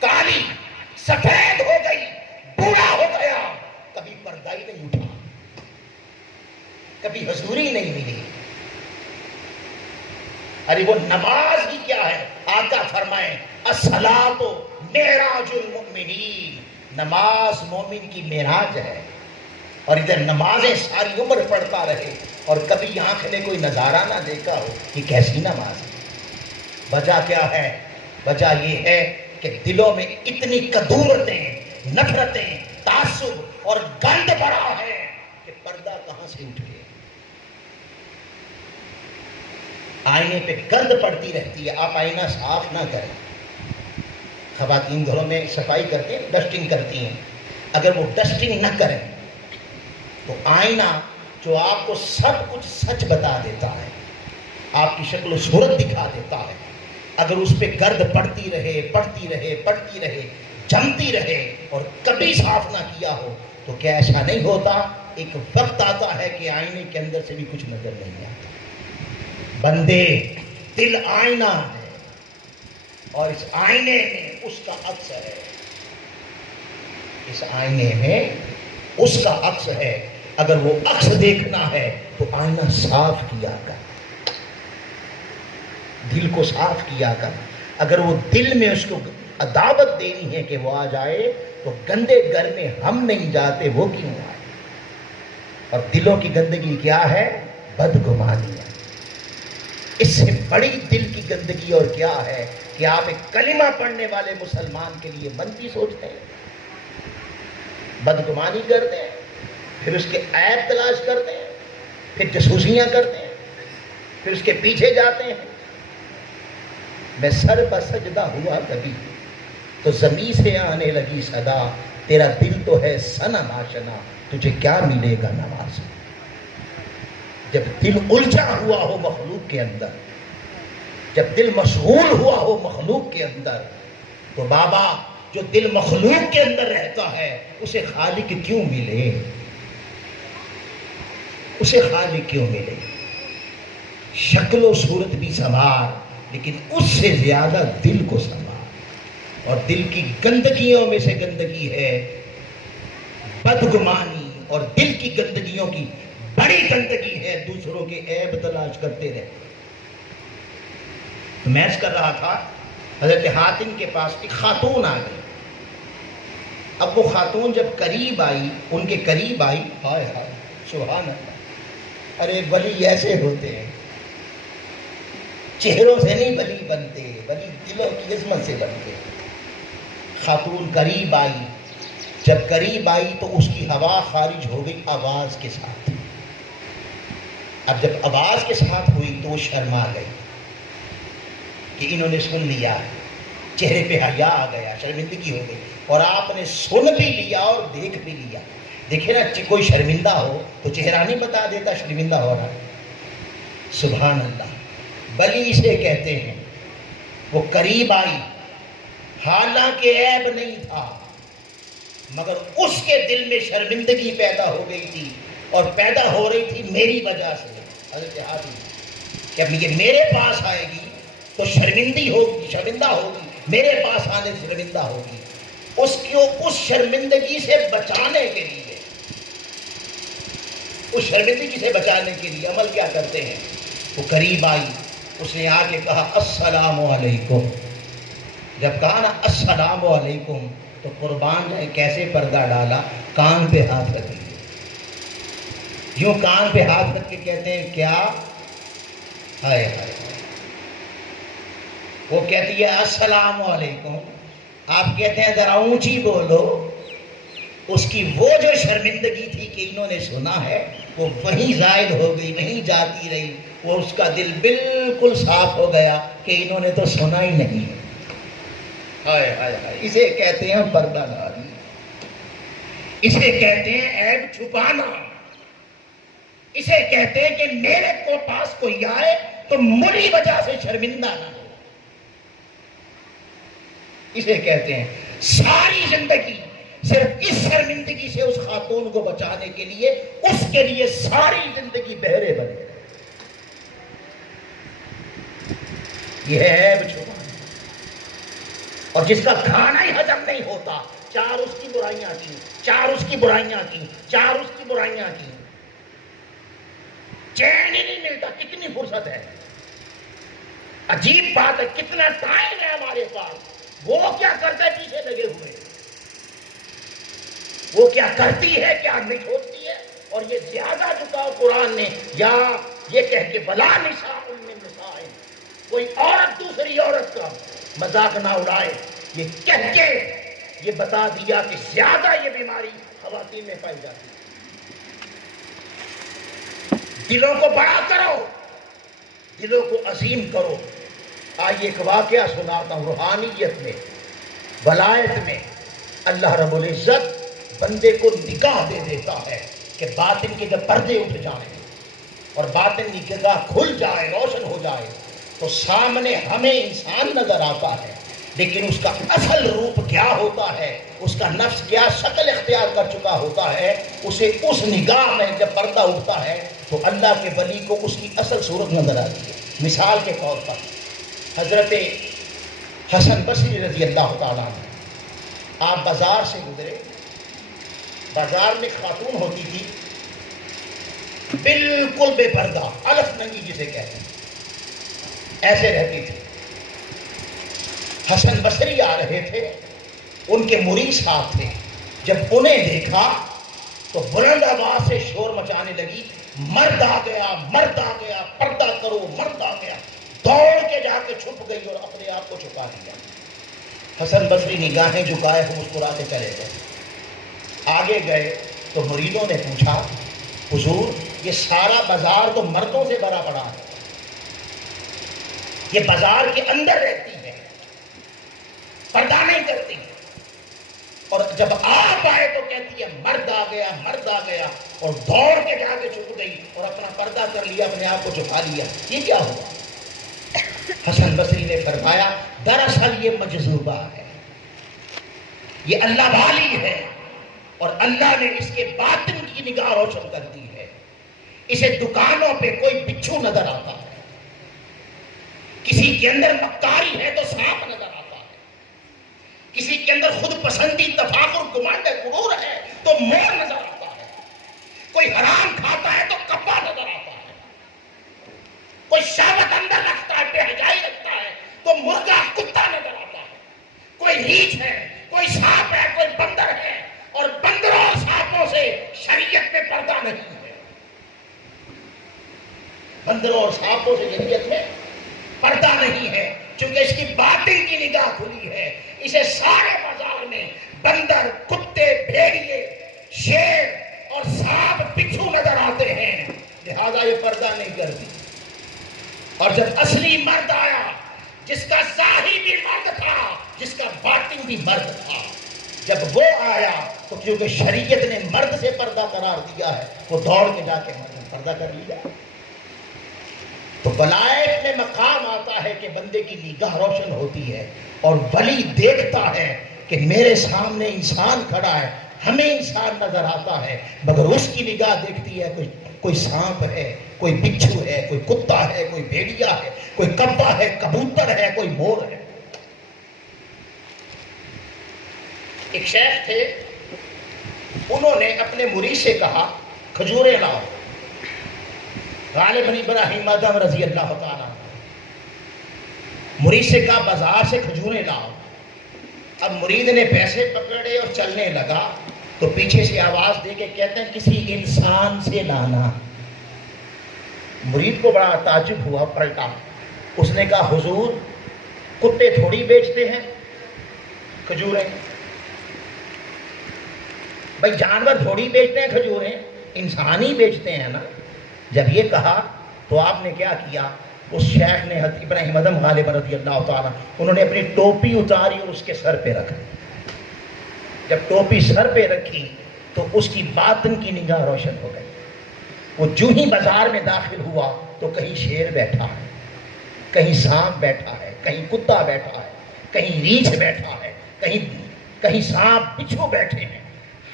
کالی سفید ہو گئی، بوڑھا ہو گیا، کبھی پردہ ہی نہیں اٹھا، کبھی حضوری نہیں ملی۔ ارے وہ نماز ہی کیا ہے؟ آقا فرمائیں الصلاۃ معراج المؤمنین، نماز مومن کی معراج ہے، اور ادھر نمازیں ساری عمر پڑھتا رہے اور کبھی آنکھ نے کوئی نظارہ نہ دیکھا ہو، یہ کیسی نماز ہے؟ وجہ کیا ہے؟ وجہ یہ ہے کہ دلوں میں اتنی کدورتیں، نفرتیں، تعصب اور گند بڑا ہے کہ پردہ کہاں سے اٹھ گئے۔ آئینے پہ گند پڑتی رہتی ہے، آپ آئینہ صاف نہ کریں۔ خواتین گھروں میں صفائی کرتے ہیں، ڈسٹنگ کرتی ہیں، اگر وہ ڈسٹنگ نہ کریں تو آئینہ جو آپ کو سب کچھ سچ بتا دیتا ہے، آپ کی شکل و صورت دکھا دیتا ہے، اگر اس پہ گرد پڑتی رہے پڑتی رہے پڑتی رہے، جمتی رہے اور کبھی صاف نہ کیا ہو، تو کیا ایسا نہیں ہوتا ایک وقت آتا ہے کہ آئینے کے اندر سے بھی کچھ نظر نہیں آتا؟ بندے، دل آئینہ ہے، اور اس آئینے میں اس کا عکس ہے، اس آئینے میں اس کا عکس ہے۔ اگر وہ عکس دیکھنا ہے تو آئینہ صاف کیا کر، دل کو صاف کیا کر۔ اگر وہ دل میں اس کو دعوت دینی ہے کہ وہ آ جائے، تو گندے گھر میں ہم نہیں جاتے، وہ کیوں آئے؟ اور دلوں کی گندگی کیا ہے؟ بدگمانی ہے۔ اس سے بڑی دل کی گندگی اور کیا ہے کہ آپ ایک کلمہ پڑھنے والے مسلمان کے لیے منفی سوچتے ہیں، بدگمانی کرتے ہیں، پھر اس کے عیب تلاش کرتے ہیں، پھر جاسوسیاں کرتے ہیں، پھر اس کے پیچھے جاتے ہیں۔ میں سر پر سجدہ ہوا کبھی تو زمین سے آنے لگی صدا، تیرا دل تو ہے صنم آشنا، تجھے کیا ملے گا نواز۔ جب دل الجھا ہوا ہو مخلوق کے اندر، جب دل مشغول ہوا ہو مخلوق کے اندر، تو بابا جو دل مخلوق کے اندر رہتا ہے اسے خالق کیوں ملے؟ اسے خالق کیوں ملے؟ شکل و صورت بھی سنوار، لیکن اس سے زیادہ دل کو سنوار۔ اور دل کی گندگیوں میں سے گندگی ہے بدگمانی، اور دل کی گندگیوں کی بڑی گندگی ہے دوسروں کے عیب تلاش کرتے رہے۔ تو میں کر رہا تھا، حضرت حاتم کے پاس ایک خاتون آ گئی۔ اب وہ خاتون جب قریب آئی، ان کے قریب آئی، ہائے ہائے سبحان اللہ، ارے ولی ایسے ہوتے ہیں، چہروں سے نہیں ولی بنتے، ولی دلوں کی عظمت سے بنتے۔ خاتون قریب آئی، جب قریب آئی تو اس کی ہوا خارج ہو گئی آواز کے ساتھ۔ اب جب آواز کے ساتھ ہوئی تو وہ شرما گئی، کہ انہوں نے سن لیا، چہرے پہ حیا آ گیا، شرمندگی ہو گئی، اور آپ نے سن بھی لیا اور دیکھ بھی لیا۔ دیکھے نا کوئی شرمندہ ہو تو چہرہ نہیں بتا دیتا شرمندہ ہو رہا ہے۔ سبحان اللہ، بلی اسے کہتے ہیں۔ وہ قریب آئی، حالانکہ عیب نہیں تھا، مگر اس کے دل میں شرمندگی پیدا ہو گئی تھی، اور پیدا ہو رہی تھی میری وجہ سے۔ حضرت حاتم کہ اب یہ میرے پاس آئے گی تو شرمندہ ہوگی، میرے پاس آنے سے شرمندہ ہوگی۔ اس شرمندگی سے بچانے کے لیے، اس شرمندگی سے بچانے کے لیے عمل کیا کرتے ہیں؟ وہ قریب آئی، اس نے آ کے کہا السلام علیکم۔ جب کہا نا السلام علیکم تو قربان جائے کیسے پردہ ڈالا، کان پہ ہاتھ رکھ لیے، یوں کان پہ ہاتھ رکھ کے کہتے ہیں کیا؟ ہائے ہائے، وہ کہتی ہے السلام علیکم، آپ کہتے ہیں ذرا اونچی بولو۔ اس کی وہ جو شرمندگی تھی کہ انہوں نے سنا ہے، وہ وہیں زائل ہو گئی، وہیں جاتی رہی، وہ اس کا دل بالکل صاف ہو گیا کہ انہوں نے تو سنا ہی نہیں۔ ہائے ہائے ہائے، اسے کہتے ہیں پردہ داری، اسے کہتے ہیں عیب چھپانا، اسے کہتے ہیں کہ میرے کو پاس کوئی آئے تو میری وجہ سے شرمندہ نہ ہو۔ اسے کہتے ہیں ساری زندگی صرف اس شرمندگی سے اس خاتون کو بچانے کے لیے، اس کے لیے ساری زندگی بہرے بنے۔ یہ ہے عیب چھپانا، اور جس کا کھانا ہی ہضم نہیں ہوتا، چار اس کی برائیاں کی، چار اس کی برائیاں کی، چار اس کی برائیاں کی، چین ہی نہیں ملتا۔ کتنی فرصت ہے، عجیب بات ہے، کتنا ٹائم ہے ہمارے پاس۔ وہ کیا کرتا ہے پیچھے لگے ہوئے، وہ کیا کرتی ہے کیا نہیں چھوڑتی ہے۔ اور یہ زیادہ جھکاؤ قرآن نے، یا یہ کہہ کے بلا نساء من نساء، کوئی عورت دوسری عورت کا مذاق نہ اڑائے، یہ کہہ کے یہ بتا دیا کہ زیادہ یہ بیماری خواتین میں پائی جاتی ہے۔ دلوں کو بڑا کرو، دلوں کو عظیم کرو۔ آئیے ایک واقعہ سناتا ہوں۔ روحانیت میں، ولایت میں اللہ رب العزت بندے کو نگاہ دے دیتا ہے کہ باطن کے جب پردے اٹھ جائیں اور باطن کی نگاہ کھل جائے، روشن ہو جائے، تو سامنے ہمیں انسان نظر آتا ہے، لیکن اس کا اصل روپ کیا ہوتا ہے، اس کا نفس کیا شکل اختیار کر چکا ہوتا ہے، اسے اس نگاہ میں جب پردہ اٹھتا ہے تو اللہ کے ولی کو اس کی اصل صورت نظر آتی ہے۔ مثال کے طور پر حضرت حسن بصری رضی اللہ تعالیٰ عنہ، آپ بازار سے گزرے، بازار میں خاتون ہوتی تھی بالکل بے پردہ، الف ننگی جسے کہتے ہیں، ایسے رہتی تھی۔ حسن بصری آ رہے تھے، ان کے مرید صاحب تھے، جب انہیں دیکھا تو بلند آواز سے شور مچانے لگی، مرد آ گیا، مرد آ گیا، پردہ کرو، مرد آ گیا۔ دوڑ کے جا کے چھپ گئی اور اپنے آپ کو چھپا لیا۔ حسن بصری نگاہیں جھکائے ہوئے مسکراتے چلے گئے۔ آگے گئے تو مریدوں نے پوچھا حضور یہ سارا بازار تو مردوں سے بھرا پڑا ہے، یہ بازار کے اندر رہتی ہے، پردہ نہیں کرتی، اور جب آپ آئے تو کہتی ہے مرد آ گیا، مرد آ گیا، اور دوڑ کے جا کے چھپ گئی اور اپنا پردہ کر لیا، اپنے آپ کو چھپا لیا۔ یہ کیا ہوا؟ حسن بصری نے فرمایا دراصل یہ مجذوبہ ہے، یہ اللہ والی ہے، اور اللہ نے اس کے باطن کی نگاہ روشن کر دی ہے۔ اسے دکانوں پہ کوئی بچھو نظر آتا ہے، کسی کے اندر مکاری ہے تو سانپ نظر آتا ہے، کسی کے اندر خود پسندی تفاخر گمانڈ غرور ہے تو مور نظر آتا ہے، کوئی حرام کھاتا ہے تو کپا نظر آتا ہے، کوئی شہوت اندر رکھتا ہے، بے حیائی رکھتا ہے تو مرغا کتا نظر آتا ہے، کوئی ریچھ ہے، کوئی سانپ ہے، کوئی بندر ہے، اور بندروں اور سانپوں سے شریعت میں پردہ نہیں ہے۔ بندروں اور سانپوں سے شریعت میں پردہ نہیں ہے، چونکہ اس کی باطن کی نگاہ کھلی ہے۔ اسے سارے بازار میں بندر، کتے، بھیڑیے، شیر اور سانپ، بچھو نظر آتے ہیں، لہذا یہ پردہ نہیں کرتی۔ اور جب اصلی مرد آیا جس کا بھی مرد تھا. جب وہ آیا تو کیونکہ شریعت نے مرد سے پردہ قرار دیا ہے، وہ دوڑ کے جا کے مرد نے پردہ کر لیا. تو ولایت میں مقام آتا ہے کہ بندے کی نگاہ روشن ہوتی ہے اور ولی دیکھتا ہے کہ میرے سامنے انسان کھڑا ہے، ہمیں انسان نظر آتا ہے مگر اس کی نگاہ دیکھتی ہے کوئی سانپ ہے، کوئی بچھو ہے، کوئی کتا ہے، کوئی بھیڑیا ہے، کوئی کبا ہے، کبوتر ہے، کوئی مور ہے. ایک شیخ تھے، انہوں نے اپنے مرید سے کہا کھجوریں لاؤ. غالب ابراہیم ادم رضی اللہ تعالیٰ مرید سے کہا بازار سے کھجوریں لاؤ. اب مرید نے پیسے پکڑے اور چلنے لگا تو پیچھے سے آواز دے کے کہتے ہیں کسی انسان سے لانا. مرید کو بڑا تعجب ہوا، پلٹا. اس نے کہا حضور کتے تھوڑی بیچتے ہیں کھجوریں، بھائی جانور تھوڑی بیچتے ہیں کھجوریں، انسان ہی بیچتے ہیں نا. جب یہ کہا تو آپ نے کیا کیا، اس شیخ نے حضرت ابراہیم ادم غالب رضی اللہ تعالیٰ انہوں نے اپنی ٹوپی اتاری اور اس کے سر پہ رکھ دی. جب ٹوپی سر پہ رکھی تو اس کی باطن کی نگاہ روشن ہو گئی. وہ جو ہی بازار میں داخل ہوا تو کہیں شیر بیٹھا ہے، کہیں سانپ بیٹھا ہے، کہیں کتا بیٹھا ہے، کہیں ریچھ بیٹھا ہے، کہیں سانپ بچھو بیٹھے ہیں.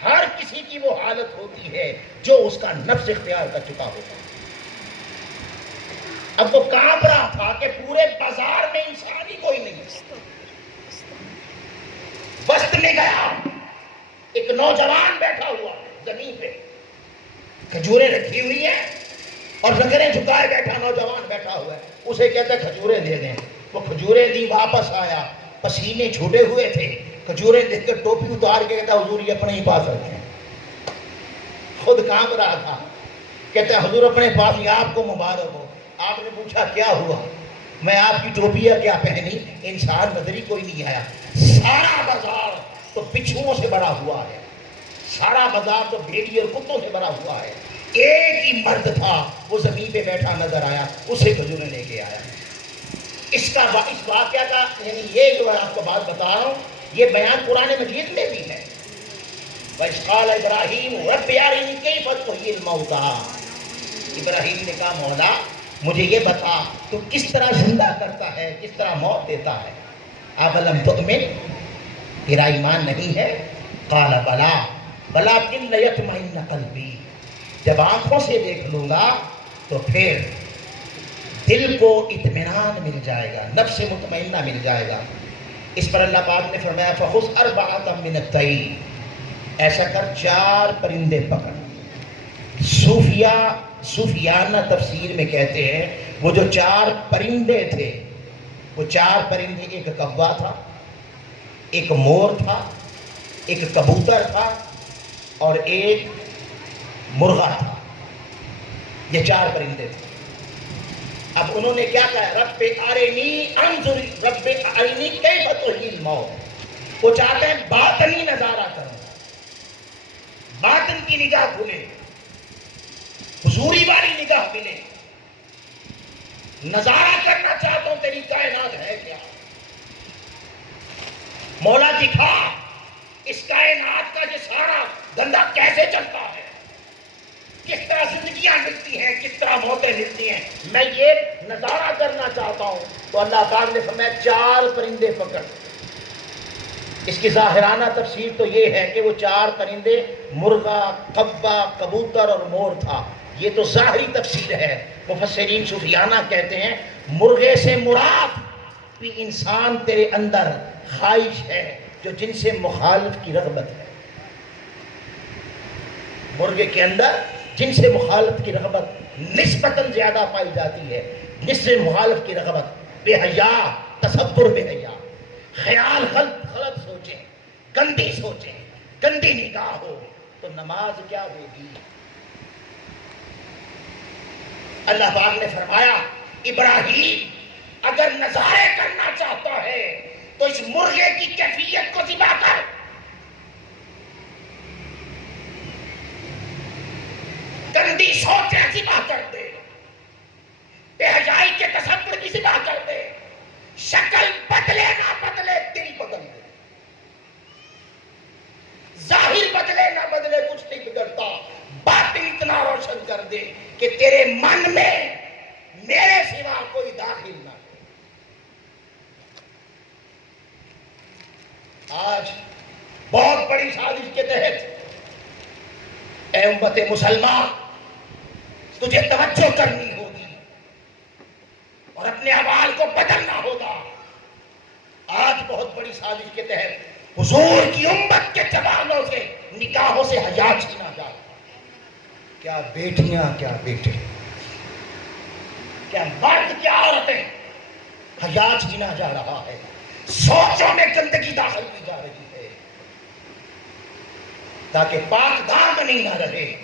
ہر کسی کی وہ حالت ہوتی ہے جو اس کا نفس اختیار کر چکا ہوتا ہے. اب وہ کانپ رہا تھا کہ پورے بازار میں انسان ہی کوئی نہیں. وسط میں گیا، ایک نوجوان بیٹھا ہوا ہے زمین پہ، کھجوریں رکھی ہوئی ہیں اور زنگریں جھکائے بیٹھا نوجوان بیٹھا ہوا ہے. اسے کہتا ہے کھجوریں دے دیں. وہ کھجوریں دی، واپس آیا، پسینے چھوٹے ہوئے تھے. کھجوریں دیکھ کر ٹوپی اتار کے کہتا حضور یہ اپنے ہی پاس رکھیں. خود کانپ رہا تھا، کہتا ہے حضور اپنے پاس ہی، آپ کو مبارک ہو. آپ نے پوچھا کیا ہوا؟ میں آپ کی ٹوپی کیا پہنی؟ انسان نظر ہی کوئی نہیں آیا. سارا بازار تو بچھوؤں سے بھرا ہوا ہے، سارا بازار تو بھیڑی اور کتوں سے بھرا ہوا ہے. ایک ہی مرد تھا، وہ زمین پہ بیٹھا نظر آیا، اسے کھجوریں لے کے آیا. اس واقعہ کا یعنی یہ جو میں آپ کو بات بتا رہا ہوں یہ بیان قرآن مجید میں بھی ہے. وَإِذْ قَالَ إِبْرَاهِيمُ رَبِّ أَرِنِي كَيْفَ تُحْيِي الْمَوْتَىٰ. ابراہیم نے کہا مولا مجھے یہ بتا تو کس طرح زندہ کرتا ہے، کس طرح موت دیتا ہے. أَوَلَمْ تُؤْمِنْ، تیرا ایمان نہیں ہے؟ قَالَ بَلَىٰ وَلَٰكِنْ لِيَطْمَئِنَّ قَلْبِي. جب آنکھوں سے دیکھ لوں گا تو پھر دل کو اطمینان مل جائے گا، نفس مطمئنہ مل جائے گا. اس پر اللہ پاک نے فرمایا فَخُذْ أَرْبَعَةً مِنَ الطَّيْرِ. ایسا کر 4 پرندے پکڑ. صوفیانہ تفسیر میں کہتے ہیں وہ جو 4 پرندے تھے، وہ 4 پرندے، ایک کوا تھا، ایک مور تھا، ایک کبوتر تھا اور ایک مرغا تھا. یہ 4 پرندے تھے. اب انہوں نے کیا کہا، رب ارنی انظر، رب ارنی کیف تحیی الموت. وہ چاہتے ہیں باطنی نظارہ کرو، باطن کی نگاہ کھلے، حضوری والی نگاہ ملے. نظارہ کرنا چاہتا ہوں تیری کائنات ہے کیا. مولا دکھا اس کائنات کا یہ سارا دھندا کیسے چلتا ہے، کس طرح زندگیاں ملتی ہیں، کس طرح موتیں ملتی ہیں، میں یہ نظارہ کرنا چاہتا ہوں. تو اللہ پاک نے فرمایا 4 پرندے پکڑ. اس کی ظاہرانہ تفسیر تو یہ ہے کہ وہ 4 پرندے مرغا، کبا، کبوتر اور مور تھا. یہ تو ظاہری تفسیر ہے. مفسرین صوفیانہ کہتے ہیں مرغے سے مراد بھی انسان تیرے اندر خواہش ہے جو جن سے مخالف کی رغبت ہے. مرغے کے اندر جن سے مخالف کی رغبت نسبتاً زیادہ پائی جاتی ہے. جس سے مخالف کی رغبت، بے حیا، تصور بے حیا، خیال غلط سوچیں، گندی سوچیں، گندی نگاہ ہو تو نماز کیا ہوگی. اللہ پاک نے فرمایا ابراہیم اگر نظارے کرنا چاہتا ہے تو اس مرغے کی کیفیت کو ذبح کر. گندی سوچیں ذبح کر دے، بے حیائی کے تصور کی ذبح کر دے. شکل بدلے نہ بدلے دل بدل دے. دے کہ تیرے من میں میرے سوا کوئی داخل نہ ہو۔ آج بہت بڑی سازش کے تحت اے امت مسلمان تجھے توجہ کرنی ہوگی اور اپنے اعمال کو بدلنا ہوگا۔ آج بہت بڑی سازش کے تحت حضور کی امت کے جوانوں سے نکاحوں سے حیا چھینا جا رہا ہے۔ کیا بیٹیاں، کیا بیٹے، کیا مرد، کیا عورتیں، حیا چھینا جا رہا ہے۔ سوچوں میں گندگی داخل کی جا رہی ہے تاکہ پاک دامنی نہ رہے،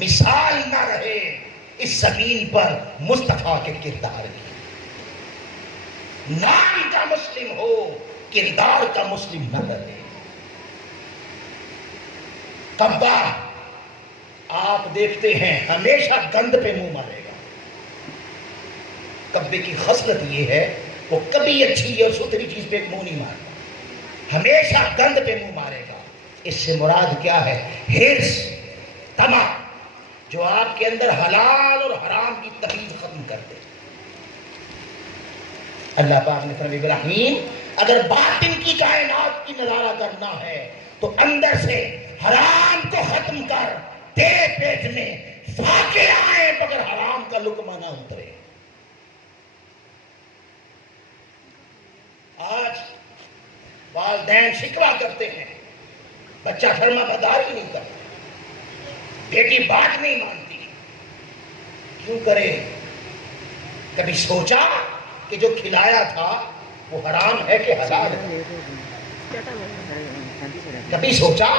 مثال نہ رہے اس زمین پر مصطفیٰ کے کردار کی۔ نام کا مسلم ہو، کردار کا مسلم نہ رہے۔ کعبہ آپ دیکھتے ہیں ہمیشہ گند پہ منہ مارے گا۔ کعبے کی خصلت یہ ہے وہ کبھی اچھی اور ستھری چیز پہ منہ نہیں مارتا، ہمیشہ گند پہ منہ مارے گا۔ اس سے مراد کیا ہے؟ حرص، طمع، جو آپ کے اندر حلال اور حرام کی تمیز ختم کر دے۔ اللہ پاک نے فرمایا ابراہیم اگر باطن کی کائنات کی نظارہ کرنا ہے تو اندر سے حرام کو ختم کر، تیرے پیٹ میں فاقے آئے مگر حرام کا لقمہ نہ اترے۔ آج والدین شکوہ کرتے ہیں بچہ فرما برداری نہیں کرتا، بیٹی بات نہیں مانتی۔ کیوں کرے؟ کبھی سوچا کہ جو کھلایا تھا وہ حرام ہے کہ حلال ہے؟ کبھی سوچا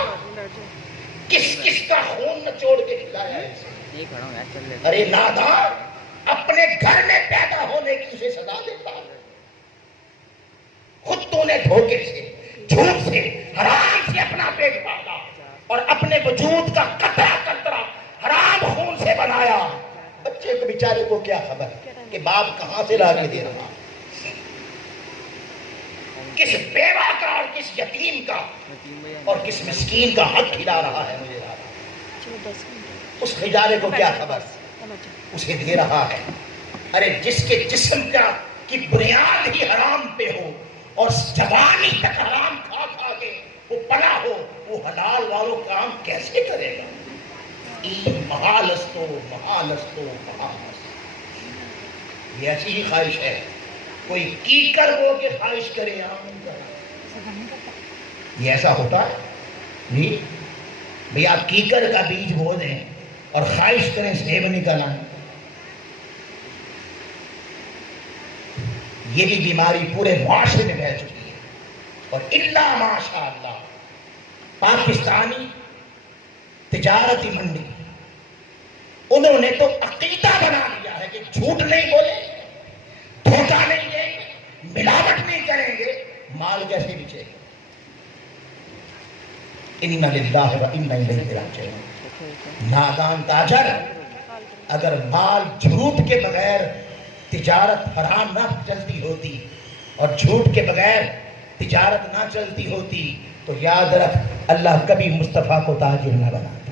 کس کس کا خون نچوڑ کے کھلایا ہے اسے؟ ارے نادان، اپنے گھر میں پیدا ہونے کی اسے سزا دیتا ہے۔ خود تو نے دھوکے سے، جھوٹ سے، حرام سے اپنا پیٹ پالا اور اپنے وجود کا قطرہ قطرہ حرام خون سے بنایا۔ بچے کو بیچارے کو کیا خبر کہ باپ کہاں سے لا کے دے رہا، کس بیوہ کا اور کس یتیم کا اور کس مسکین کا حق کھلا رہا ہے مجھے رہا۔ اس بیچارے کو کیا خبر، اسے دے رہا ہے۔ ارے جس کے جسم کا کی بنیاد ہی حرام پہ ہو اور جوانی تک حرام کھا کھا کے وہ پلا ہو، وہ حلال والوں کام کیسے کرے گا؟ محالستو محالستو محالستو، یہ ایسی ہی خواہش ہے۔ کوئی کیکر ہو کے خواہش کرے، یہ ایسا ہوتا ہے؟ نہیں بھئی، آپ کیکر کا بیج بو دیں اور خواہش کریں سیب نکل آئیں۔ یہ بھی بیماری پورے معاشرے میں پھیل چکی ہے۔ اور الا ماشاء اللہ پاکستانی تجارتی منڈی، انہوں نے تو عقیدہ بنا لیا ہے کہ جھوٹ نہیں بولیں گے، دھوکہ نہیں دیں گے، ملاوٹ نہیں کریں گے، مال کیسے بچے گا؟ اِنَّا لِلَّهِ وَإِنَّا إِلَيْهِ رَاجِعُونَ۔ نادان تاجر اگر مال جھوٹ کے بغیر تجارت حرام نہ چلتی ہوتی اور جھوٹ کے بغیر تجارت نہ چلتی ہوتی تو یاد رکھ اللہ کبھی مصطفیٰ کو تاجر نہ بناتا،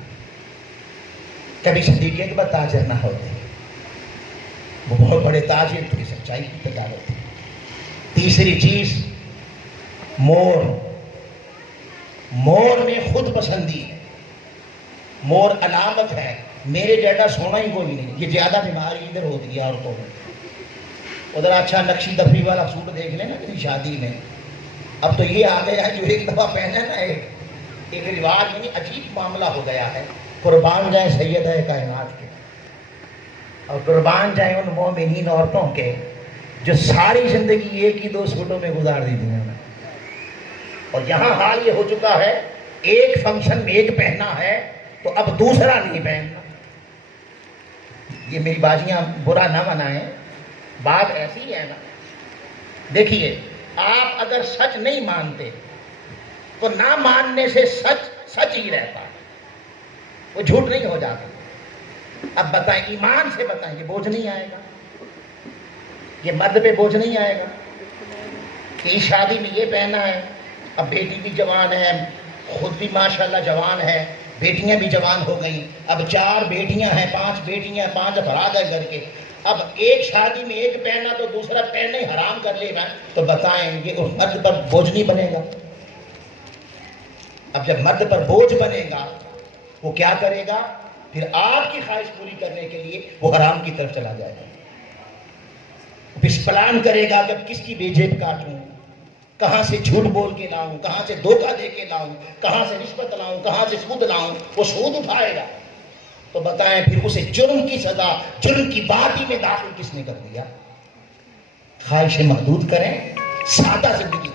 کبھی صدیق اکبر تاجر نہ ہوتے۔ وہ بہت بڑے تاجر تھے، سچائی کی تجارت تھی۔ تیسری چیز مور میں خود پسندی ہے۔ مور علامت ہے میرے جیسا سونا ہی کوئی نہیں۔ یہ زیادہ بیماری ادھر ہوتی ہے عورتوں میں۔ ادھر اچھا نقشی دفری والا سوٹ دیکھ لیں نا کسی شادی میں، اب تو یہ آ گیا ہے جو ایک دفعہ پہنے نا ایک رواج، یعنی عجیب معاملہ ہو گیا ہے۔ قربان جائیں سید ہے کائنات کے، اور قربان جائیں ان مومنین عورتوں کے جو ساری زندگی ایک ہی دو سوٹوں میں گزار دی دنیا میں۔ اور یہاں حال یہ ہو چکا ہے ایک فنکشن میں ایک پہنا ہے تو اب دوسرا نہیں پہننا۔ یہ میری باجیاں برا نہ منائیں، بات ایسی ہے نا۔ دیکھیے آپ اگر سچ نہیں مانتے تو نہ ماننے سے سچ ہی رہتا ہے، وہ جھوٹ نہیں ہو جاتا۔ اب بتائیں، ایمان سے بتائیں، یہ بوجھ نہیں آئے گا؟ یہ مرد پہ بوجھ نہیں آئے گا کہ اس شادی میں یہ پہنا ہے؟ اب بیٹی بھی جوان ہے، خود بھی ماشاءاللہ جوان ہے، بیٹیاں بھی جوان ہو گئیں، اب 4 بیٹیاں ہیں، 5 بیٹیاں، 5 افراد ہیں گھر کے، اب ایک شادی میں ایک پہننا تو دوسرا پہننا ہی حرام کر لے گا، تو بتائیں یہ اس مرد پر بوجھ نہیں بنے گا؟ اب جب مرد پر بوجھ بنے گا وہ کیا کرے گا؟ پھر آپ کی خواہش پوری کرنے کے لیے وہ حرام کی طرف چلا جائے گا، پھر پلان کرے گا کہ کس کی بے جیب کاٹوں، کہاں سے جھوٹ بول کے لاؤں، کہاں سے دھوکہ دے کے لاؤں، کہاں سے رشوت لاؤں، کہاں سے سود لاؤں، وہ سود اٹھائے گا۔ تو بتائیں پھر اسے جرم کی سزا جرم کی وادی میں داخل کس نے کر دیا؟ خواہشیں محدود کریں، سادہ زندگی